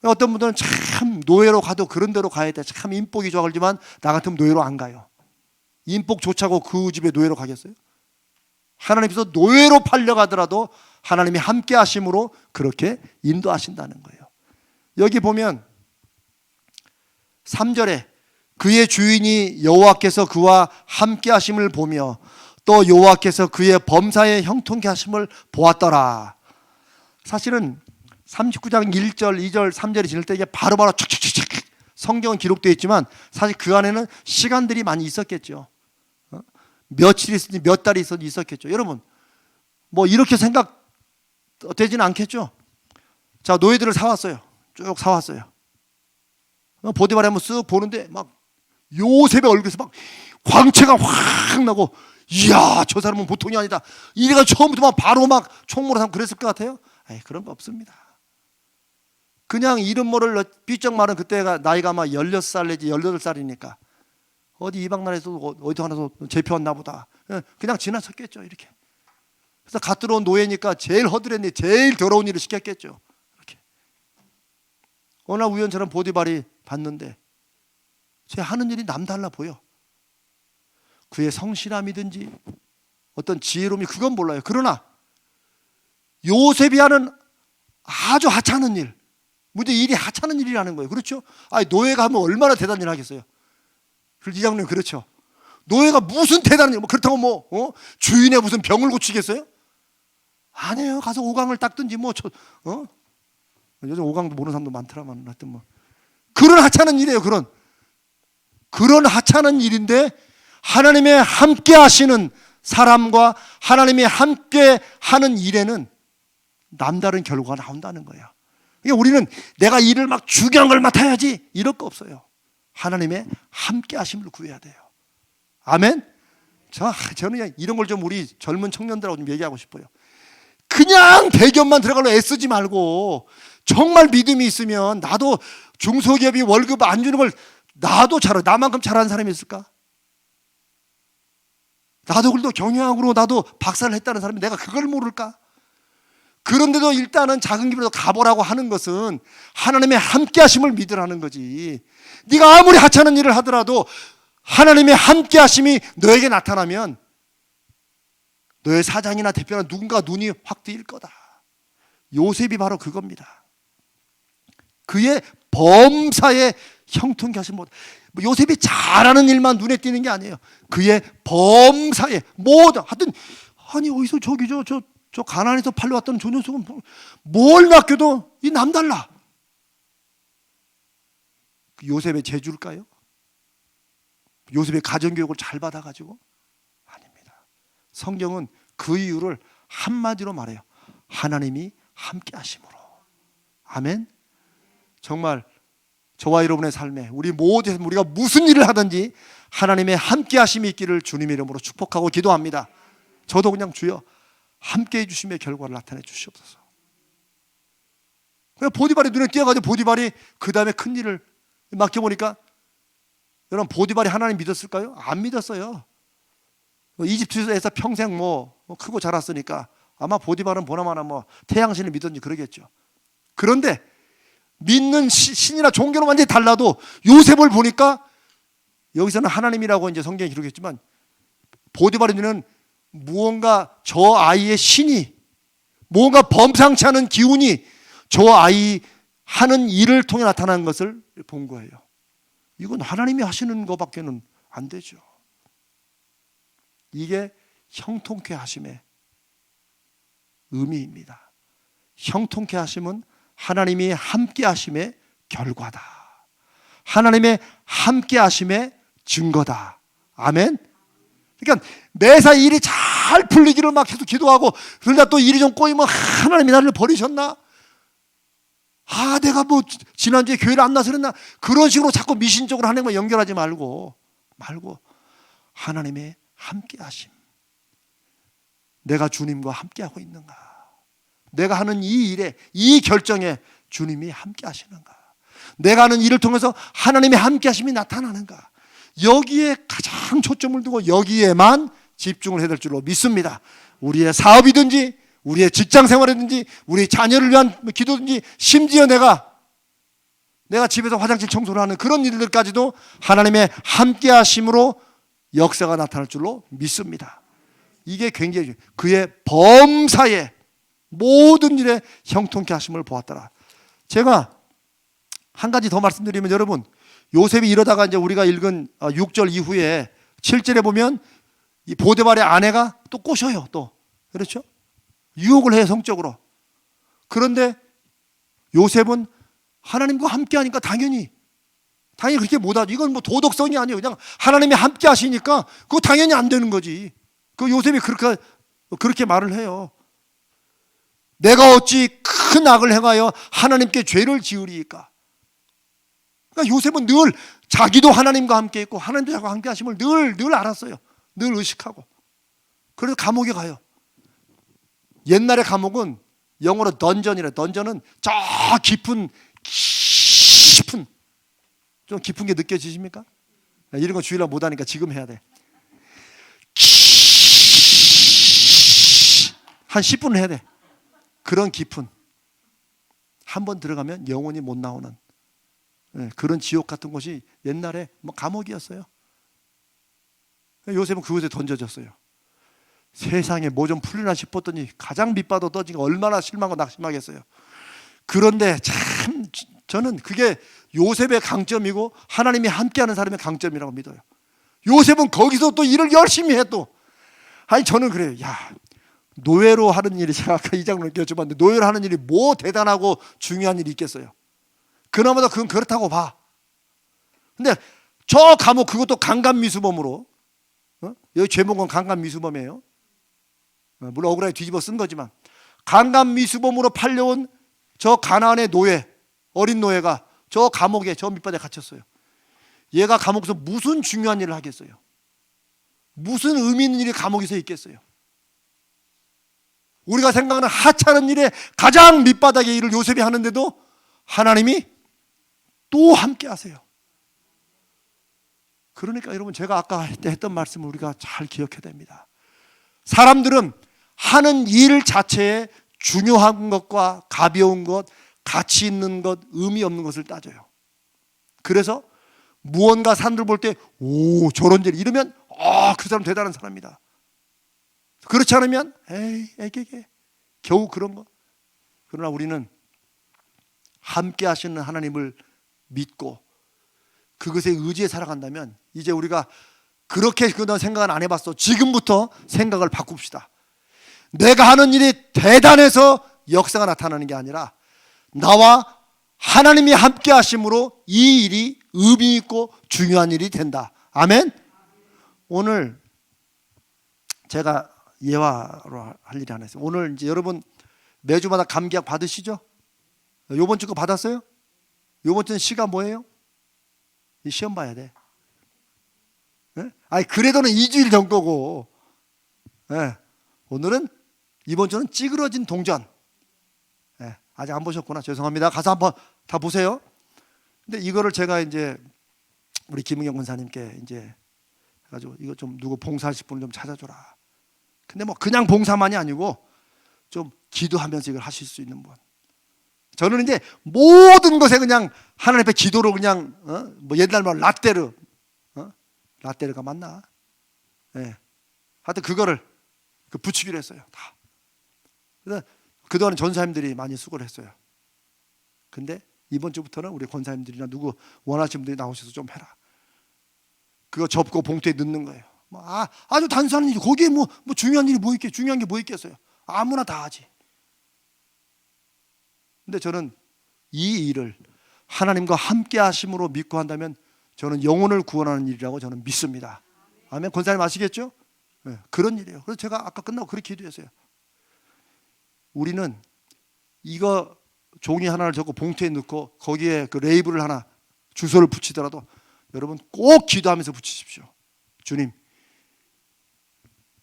어떤 분들은 참 노예로 가도 그런 데로 가야 돼. 참 인복이 좋아 그러지만 나 같으면 노예로 안 가요. 인복 좋자고 그 집에 노예로 가겠어요? 하나님께서 노예로 팔려가더라도 하나님이 함께 하심으로 그렇게 인도하신다는 거예요. 여기 보면 3절에 그의 주인이 여호와께서 그와 함께 하심을 보며 또 여호와께서 그의 범사에 형통케 하심을 보았더라. 사실은 39장 1절, 2절, 3절이 지날 때 이게 바로바로 촥촥촥촥 성경은 기록되어 있지만 사실 그 안에는 시간들이 많이 있었겠죠. 며칠 있었는지 몇 달이 있었는지 있었겠죠. 여러분 뭐 이렇게 생각되지는 않겠죠. 자, 노예들을 사왔어요. 쭉 사왔어요. 보디발이 한번 쓱 보는데 막 요셉의 얼굴에서 막 광채가 확 나고, 이야 저 사람은 보통이 아니다. 이래가 처음부터 막 바로 막 총무로 삼고 그랬을 것 같아요? 아니, 그런 거 없습니다. 그냥 이름 모를 삐쩍 마른 그때가 나이가 아마 16살 내지 18살이니까 어디 이방 나라에서 어디 하나서 잡혀왔나 보다. 그냥 지나쳤겠죠. 이렇게. 그래서 갓 들어온 노예니까 제일 허드렛니 제일 더러운 일을 시켰겠죠. 이렇게. 어느 날 우연처럼 보디발이 봤는데 제 하는 일이 남달라 보여. 그의 성실함이든지 어떤 지혜로움이 그건 몰라요. 그러나 요셉이 하는 아주 하찮은 일, 문제 일이 하찮은 일이라는 거예요. 그렇죠? 아니, 노예가 하면 얼마나 대단한 일 하겠어요. 이장님 그렇죠. 노예가 무슨 대단한 일, 뭐 그렇다고 주인의 무슨 병을 고치겠어요? 아니에요. 가서 오강을 닦든지 요즘 오강도 모르는 사람도 많더라만. 하여튼 뭐 그런 하찮은 일이에요. 그런 하찮은 일인데 하나님의 함께 하시는 사람과 하나님이 함께 하는 일에는 남다른 결과가 나온다는 거예요. 그러니까 우리는 내가 일을 막 중요한 걸 맡아야지 이럴 거 없어요. 하나님의 함께 하심을 구해야 돼요. 아멘? 저는 그냥 이런 걸 좀 우리 젊은 청년들하고 좀 얘기하고 싶어요. 그냥 대기업만 들어가려 애쓰지 말고 정말 믿음이 있으면 나도 중소기업이 월급 안 주는 걸 나도 잘해. 나만큼 잘하는 사람이 있을까? 나도 그래도 경영학으로 나도 박사를 했다는 사람이 내가 그걸 모를까? 그런데도 일단은 작은 길로 가보라고 하는 것은 하나님의 함께 하심을 믿으라는 거지. 네가 아무리 하찮은 일을 하더라도 하나님의 함께 하심이 너에게 나타나면 너의 사장이나 대표나 누군가 눈이 확 뜨일 거다. 요셉이 바로 그겁니다. 그의 범사에 형통케 하신 뭐 요셉이 잘하는 일만 눈에 띄는 게 아니에요. 그의 범사에 모든 하여튼 아니 어디서 저 가나안에서 팔려왔던 저 녀석은 뭘 맡겨도 이 남달라. 요셉의 재주일까요? 요셉의 가정교육을 잘 받아가지고? 아닙니다. 성경은 그 이유를 한마디로 말해요. 하나님이 함께 하심으로. 아멘. 정말 저와 여러분의 삶에 우리가 무슨 일을 하든지 하나님의 함께 하심이 있기를 주님의 이름으로 축복하고 기도합니다. 저도 그냥 주여 함께 해주심의 결과를 나타내 주시옵소서. 그냥 보디발이 눈에 띄어가지고 보디발이 그 다음에 큰 일을 맡겨보니까 여러분 보디발이 하나님 믿었을까요? 안 믿었어요. 이집트에서 평생 크고 자랐으니까 아마 보디발은 보나마나 태양신을 믿었는지 그러겠죠. 그런데 믿는 신이나 종교는 완전히 달라도 요셉을 보니까 여기서는 하나님이라고 이제 성경에 기록했지만 보디발의 눈에는 무언가 저 아이의 신이 무언가 범상치 않은 기운이 저 아이 하는 일을 통해 나타나는 것을 본 거예요. 이건 하나님이 하시는 것밖에는 안 되죠. 이게 형통케 하심의 의미입니다. 형통케 하심은 하나님이 함께 하심의 결과다. 하나님의 함께 하심의 증거다. 아멘. 그러니까 매사 일이 잘 풀리기를 막 계속 기도하고 그러다 또 일이 좀 꼬이면 하나님이 나를 버리셨나? 내가 지난주에 교회를 안 나서 그랬나? 그런 식으로 자꾸 미신적으로 하나님과 연결하지 말고 하나님의 함께 하심. 내가 주님과 함께 하고 있는가? 내가 하는 이 일에 이 결정에 주님이 함께 하시는가? 내가 하는 일을 통해서 하나님의 함께 하심이 나타나는가? 여기에 가장 초점을 두고 여기에만 집중을 해야 될 줄로 믿습니다. 우리의 사업이든지 우리의 직장 생활이든지 우리 자녀를 위한 기도든지 심지어 내가 내가 집에서 화장실 청소를 하는 그런 일들까지도 하나님의 함께 하심으로 역사가 나타날 줄로 믿습니다. 이게 굉장히 그의 범사에 모든 일에 형통케 하심을 보았더라. 제가 한 가지 더 말씀드리면, 여러분, 요셉이 이러다가 이제 우리가 읽은 6절 이후에 7절에 보면 이 보디발의 아내가 또 꼬셔요. 또 그렇죠? 유혹을 해요, 성적으로. 그런데 요셉은 하나님과 함께 하니까 당연히 그렇게 못하죠. 이건 뭐 도덕성이 아니에요. 그냥 하나님이 함께 하시니까 그거 당연히 안 되는 거지. 그 요셉이 그렇게 말을 해요. 내가 어찌 큰 악을 행하여 하나님께 죄를 지으리이까. 그러니까 요셉은 늘 자기도 하나님과 함께 있고 하나님도 자기와 함께 하심을 늘 알았어요. 늘 의식하고. 그래서 감옥에 가요. 옛날의 감옥은 영어로 던전이래. 던전은 저 깊은 좀 깊은 게 느껴지십니까? 이런 거 주일날 못하니까 지금 해야 돼. 한 10분 해야 돼. 그런 깊은, 한 번 들어가면 영원히 못 나오는 그런 지옥 같은 곳이 옛날에 뭐 감옥이었어요. 요셉은 그곳에 던져졌어요. 세상에 뭐 좀 풀리나 싶었더니 가장 밑바닥 떠지니까 얼마나 실망하고 낙심하겠어요. 그런데 참 저는 그게 요셉의 강점이고 하나님이 함께하는 사람의 강점이라고 믿어요. 요셉은 거기서 또 일을 열심히 해 또. 아니 저는 그래요. 야, 노예로 하는 일이, 제가 아까 이 장면을 여쭤봤는데, 노예로 하는 일이 뭐 대단하고 중요한 일이 있겠어요. 그나마도 그건 그렇다고 봐. 근데 저 감옥, 그것도 강간미수범으로, 여기 제목은 강간미수범이에요. 물론 억울하게 뒤집어 쓴 거지만, 강간미수범으로 팔려온 저 가나안의 노예, 어린 노예가 저 감옥에, 저 밑바닥에 갇혔어요. 얘가 감옥에서 무슨 중요한 일을 하겠어요? 무슨 의미 있는 일이 감옥에서 있겠어요? 우리가 생각하는 하찮은 일에 가장 밑바닥의 일을 요셉이 하는데도 하나님이 또 함께 하세요. 그러니까 여러분, 제가 아까 했던 말씀을 우리가 잘 기억해야 됩니다. 사람들은 하는 일 자체에 중요한 것과 가벼운 것, 가치 있는 것, 의미 없는 것을 따져요. 그래서 무언가 사람들 볼 때 오, 저런 일 이러면 그 사람 대단한 사람이다. 그렇지 않으면 에이 겨우 그런 거. 그러나 우리는 함께 하시는 하나님을 믿고 그것에 의지해 살아간다면, 이제 우리가 그렇게 그동안 생각은 안 해봤어. 지금부터 생각을 바꿉시다. 내가 하는 일이 대단해서 역사가 나타나는 게 아니라 나와 하나님이 함께 하심으로 이 일이 의미 있고 중요한 일이 된다. 아멘. 오늘 제가 예화로 할 일이 하나 있어요. 오늘 이제 여러분 매주마다 감기약 받으시죠? 요번 주 거 받았어요? 요번 주는 시가 뭐예요? 시험 봐야 돼. 네? 아니 그래도는 2주일 정도고, 네. 오늘은 이번 주는 찌그러진 동전. 네. 아직 안 보셨구나. 죄송합니다. 가서 한번 다 보세요. 근데 이거를 제가 이제 우리 김은경 권사님께 이제 해가지고 이거 좀 누구 봉사하실 분을 좀 찾아줘라. 근데 뭐 그냥 봉사만이 아니고 좀 기도하면서 이걸 하실 수 있는 분. 저는 이제 모든 것에 그냥 하나님 앞에 기도로 그냥 뭐 옛날 말 라떼르, 라떼르가 맞나? 네. 하여튼 그거를 붙이기로 했어요. 다. 그래서 그동안 전사님들이 많이 수고를 했어요. 근데 이번 주부터는 우리 권사님들이나 누구 원하시는 분들이 나오셔서 좀 해라. 그거 접고 봉투에 넣는 거예요. 아주 단순한 일이, 거기에 뭐 중요한 일이 뭐 있겠어요? 중요한 게 뭐 있겠어요? 아무나 다 하지. 근데 저는 이 일을 하나님과 함께 하심으로 믿고 한다면 저는 영혼을 구원하는 일이라고 저는 믿습니다. 아멘. 권사님 아시겠죠? 네, 그런 일이에요. 그래서 제가 아까 끝나고 그렇게 기도했어요. 우리는 이거 종이 하나를 적고 봉투에 넣고 거기에 그 레이블을 하나, 주소를 붙이더라도 여러분 꼭 기도하면서 붙이십시오. 주님,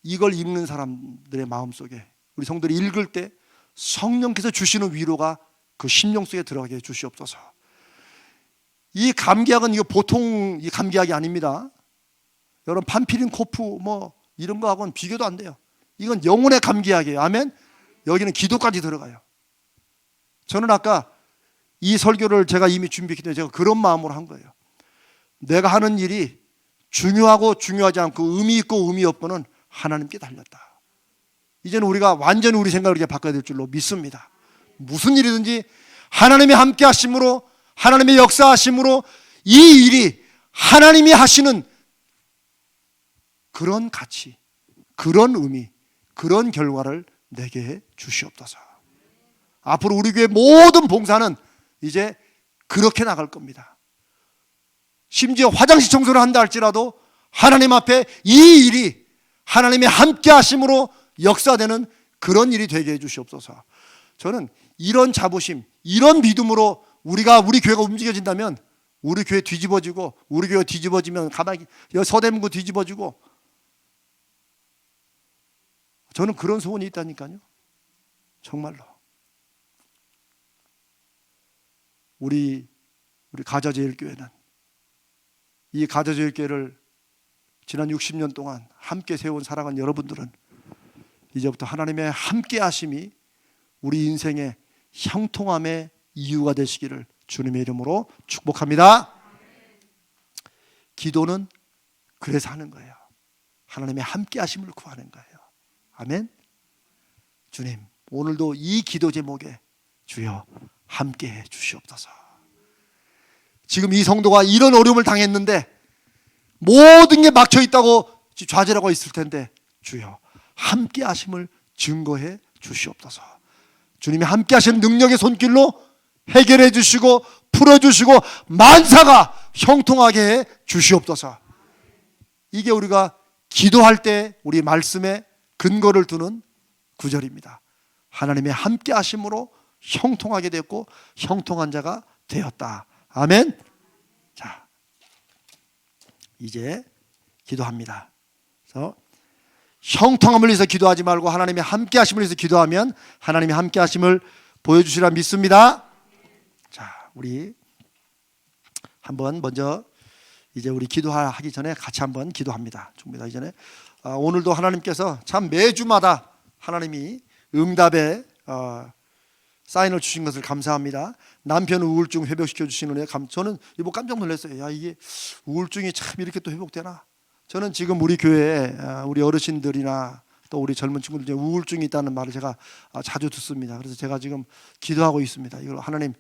이걸 읽는 사람들의 마음속에 우리 성도들이 읽을 때 성령께서 주시는 위로가 그 심령 속에 들어가게 해 주시옵소서. 이 감기약은 이거 보통 이 감기약이 아닙니다. 여러분 판피린, 코프 뭐 이런 거하고는 비교도 안 돼요. 이건 영혼의 감기약이에요. 아멘. 여기는 기도까지 들어가요. 저는 아까 이 설교를 제가 이미 준비했기 때문에 제가 그런 마음으로 한 거예요. 내가 하는 일이 중요하고 중요하지 않고 의미 있고 의미 없고는 하나님께 달렸다. 이제는 우리가 완전히 우리 생각을 이렇게 바꿔야 될 줄로 믿습니다. 무슨 일이든지 하나님의 함께 하심으로, 하나님의 역사하심으로 이 일이 하나님이 하시는 그런 가치, 그런 의미, 그런 결과를 내게 해 주시옵소서. 앞으로 우리 교회 모든 봉사는 이제 그렇게 나갈 겁니다. 심지어 화장실 청소를 한다 할지라도 하나님 앞에 이 일이 하나님의 함께 하심으로 역사되는 그런 일이 되게 해 주시옵소서. 저는 이런 자부심, 이런 믿음으로 우리 교회가 움직여진다면 우리 교회 뒤집어지고, 우리 교회 뒤집어지면 가만히 서대문구 뒤집어지고, 저는 그런 소원이 있다니까요. 정말로. 우리 가자제일교회는, 이 가자제일교회를 지난 60년 동안 함께 세운 사랑한 여러분들은 이제부터 하나님의 함께 하심이 우리 인생의 형통함의 이유가 되시기를 주님의 이름으로 축복합니다. 기도는 그래서 하는 거예요. 하나님의 함께 하심을 구하는 거예요. 아멘. 주님, 오늘도 이 기도 제목에 주여 함께 해 주시옵소서. 지금 이 성도가 이런 어려움을 당했는데 모든 게 막혀 있다고 좌절하고 있을 텐데 주여 함께 하심을 증거해 주시옵소서. 주님이 함께 하시는 능력의 손길로 해결해 주시고 풀어주시고 만사가 형통하게 해 주시옵소서. 이게 우리가 기도할 때 우리 말씀에 근거를 두는 구절입니다. 하나님의 함께 하심으로 형통하게 됐고 형통한 자가 되었다. 아멘. 자, 이제 기도합니다. 그래서 형통함을 위해서 기도하지 말고 하나님의 함께 하심을 위해서 기도하면 하나님의 함께 하심을 보여주시라 믿습니다. 자, 우리 한번 먼저 이제 우리 기도하기 전에 같이 한번 기도합니다. 준비하기 전에 오늘도 하나님께서 참 매주마다 하나님이 응답에 사인을 주신 것을 감사합니다. 남편 우울증 회복시켜 주시는 은혜 저는 이거 깜짝 놀랐어요. 야, 이게 우울증이 참 이렇게 또 회복되나? 저는 지금 우리 교회에 우리 어르신들이나 또 우리 젊은 친구들 중에 우울증이 있다는 말을 제가 자주 듣습니다. 그래서 제가 지금 기도하고 있습니다. 이걸 하나님,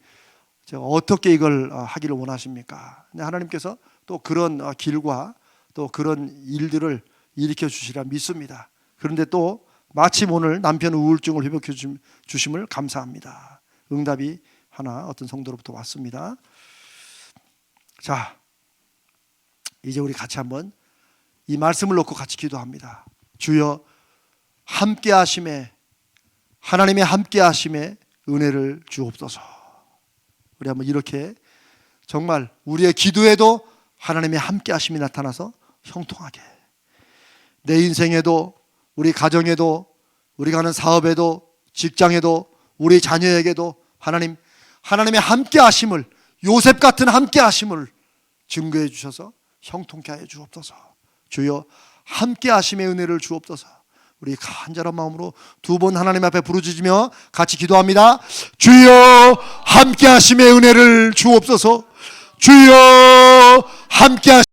제가 어떻게 이걸 하기를 원하십니까? 근데 하나님께서 또 그런 길과 또 그런 일들을 일으켜 주시라 믿습니다. 그런데 또 마침 오늘 남편 우울증을 회복해 주심을 감사합니다. 응답이 하나 어떤 성도로부터 왔습니다. 자, 이제 우리 같이 한번 이 말씀을 놓고 같이 기도합니다. 주여 함께 하심에, 하나님의 함께 하심에 은혜를 주옵소서. 우리 한번 이렇게 정말 우리의 기도에도 하나님의 함께 하심이 나타나서 형통하게, 내 인생에도 우리 가정에도 우리가 하는 사업에도 직장에도 우리 자녀에게도 하나님의 함께 하심을, 요셉 같은 함께 하심을 증거해 주셔서 형통케 하여 주옵소서. 주여 함께 하심의 은혜를 주옵소서. 우리 간절한 마음으로 두 번 하나님 앞에 부르짖으며 같이 기도합니다. 주여 함께 하심의 은혜를 주옵소서. 주여 함께 하심의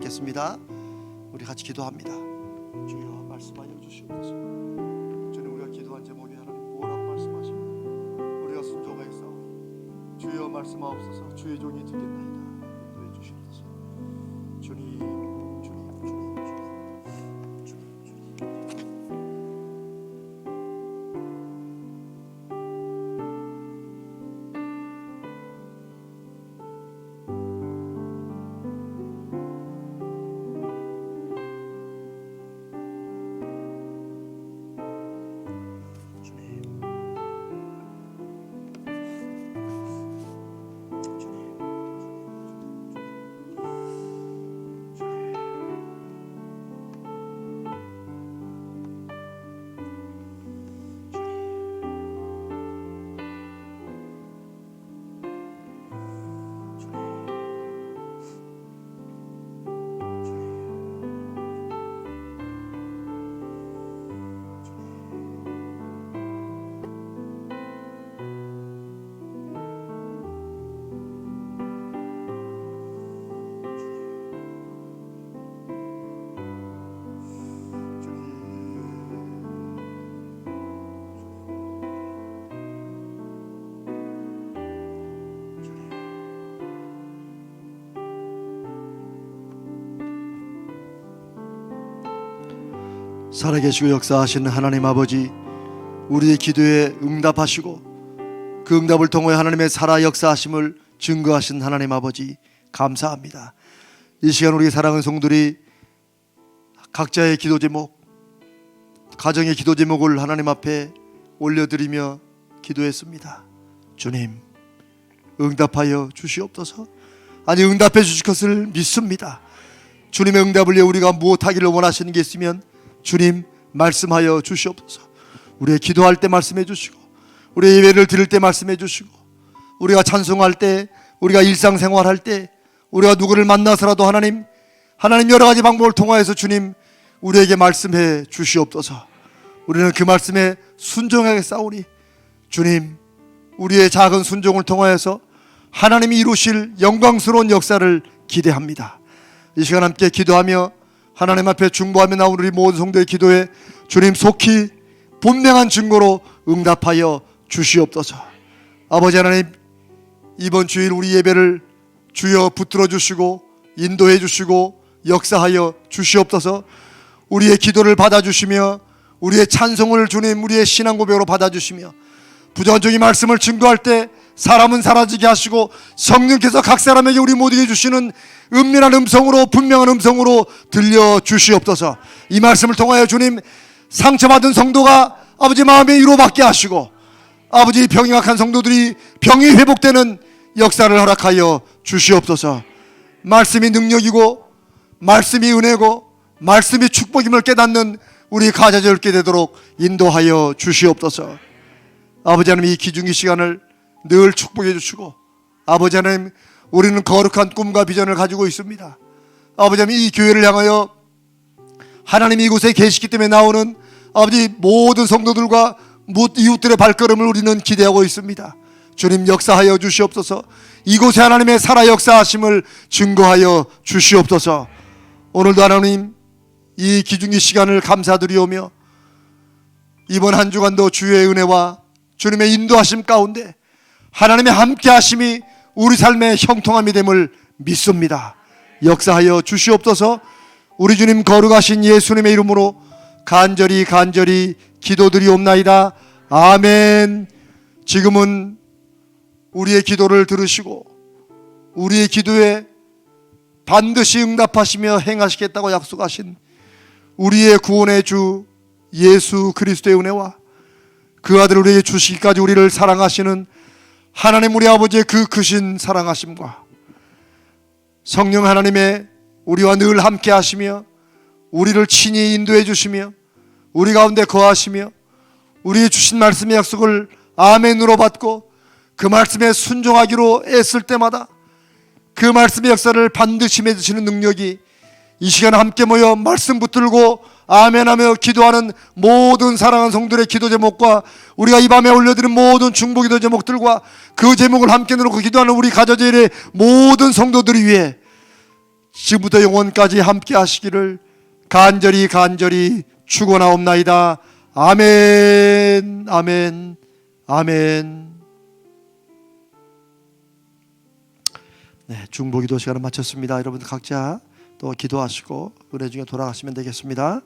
겠습니다. 우리 같이 기도합니다. 주여 말씀하여 주시옵소서. 주님, 우리가 기도한 제목이 하나님 뭐라고 말씀하시고 우리가 순종하였사오니 주여 말씀하옵소서. 주의 종이 듣겠나이다. 인도해 주시옵소서. 주님, 주님, 주님, 주님, 주님, 주님. 살아계시고 역사하시는 하나님 아버지, 우리의 기도에 응답하시고 그 응답을 통해 하나님의 살아 역사하심을 증거하신 하나님 아버지, 감사합니다. 이 시간 우리 사랑하는 성도들이 각자의 기도 제목, 가정의 기도 제목을 하나님 앞에 올려드리며 기도했습니다. 주님, 응답하여 주시옵소서. 아니, 응답해 주실 것을 믿습니다. 주님의 응답을 위해 우리가 무엇하기를 원하시는 게 있으면 주님 말씀하여 주시옵소서. 우리의 기도할 때 말씀해 주시고, 우리의 예배를 드릴 때 말씀해 주시고, 우리가 찬송할 때, 우리가 일상생활할 때, 우리가 누구를 만나서라도 하나님 여러 가지 방법을 통하여서 주님 우리에게 말씀해 주시옵소서. 우리는 그 말씀에 순종하게 싸우니 주님, 우리의 작은 순종을 통하여서 하나님이 이루실 영광스러운 역사를 기대합니다. 이 시간 함께 기도하며 하나님 앞에 중보하며 나온 우리 모든 성도의 기도에 주님 속히 분명한 증거로 응답하여 주시옵소서. 아버지 하나님, 이번 주일 우리 예배를 주여 붙들어 주시고 인도해 주시고 역사하여 주시옵소서. 우리의 기도를 받아주시며 우리의 찬송을 주님 우리의 신앙 고백으로 받아주시며 부정적인 말씀을 증거할 때 사람은 사라지게 하시고 성령께서 각 사람에게 우리 모두에게 주시는 은밀한 음성으로, 분명한 음성으로 들려주시옵소서. 이 말씀을 통하여 주님 상처받은 성도가 아버지 마음에 위로받게 하시고 아버지 병이 약한 성도들이 병이 회복되는 역사를 허락하여 주시옵소서. 말씀이 능력이고 말씀이 은혜고 말씀이 축복임을 깨닫는 우리 가자들 있게 되도록 인도하여 주시옵소서. 아버지 하나님, 이 기중기 시간을 늘 축복해 주시고 아버지 하나님, 우리는 거룩한 꿈과 비전을 가지고 있습니다. 아버지 하나님, 이 교회를 향하여 하나님 이곳에 계시기 때문에 나오는 아버지 모든 성도들과 이웃들의 발걸음을 우리는 기대하고 있습니다. 주님 역사하여 주시옵소서. 이곳에 하나님의 살아 역사하심을 증거하여 주시옵소서. 오늘도 하나님 이 기중기 시간을 감사드리오며 이번 한 주간도 주의 은혜와 주님의 인도하심 가운데 하나님의 함께하심이 우리 삶의 형통함이 됨을 믿습니다. 역사하여 주시옵소서. 우리 주님 거룩하신 예수님의 이름으로 간절히 기도드리옵나이다. 아멘. 지금은 우리의 기도를 들으시고 우리의 기도에 반드시 응답하시며 행하시겠다고 약속하신 우리의 구원의 주 예수 그리스도의 은혜와 그 아들 우리에게 주시기까지 우리를 사랑하시는 하나님 우리 아버지의 그 크신 사랑하심과 성령 하나님의 우리와 늘 함께 하시며 우리를 친히 인도해 주시며 우리 가운데 거하시며 우리의 주신 말씀의 약속을 아멘으로 받고 그 말씀에 순종하기로 애쓸 때마다 그 말씀의 역사를 반드시 맺으시는 능력이 이 시간 함께 모여 말씀 붙들고 아멘하며 기도하는 모든 사랑하는 성도들의 기도 제목과 우리가 이 밤에 올려드린 모든 중보기도 제목들과 그 제목을 함께 놓고 기도하는 우리 가저제일의 모든 성도들을 위해 지금부터 영원까지 함께 하시기를 간절히 축원하옵나이다. 아멘, 아멘, 아멘. 네, 중보기도 시간을 마쳤습니다. 여러분 각자 또 기도하시고 은혜 중에 돌아가시면 되겠습니다.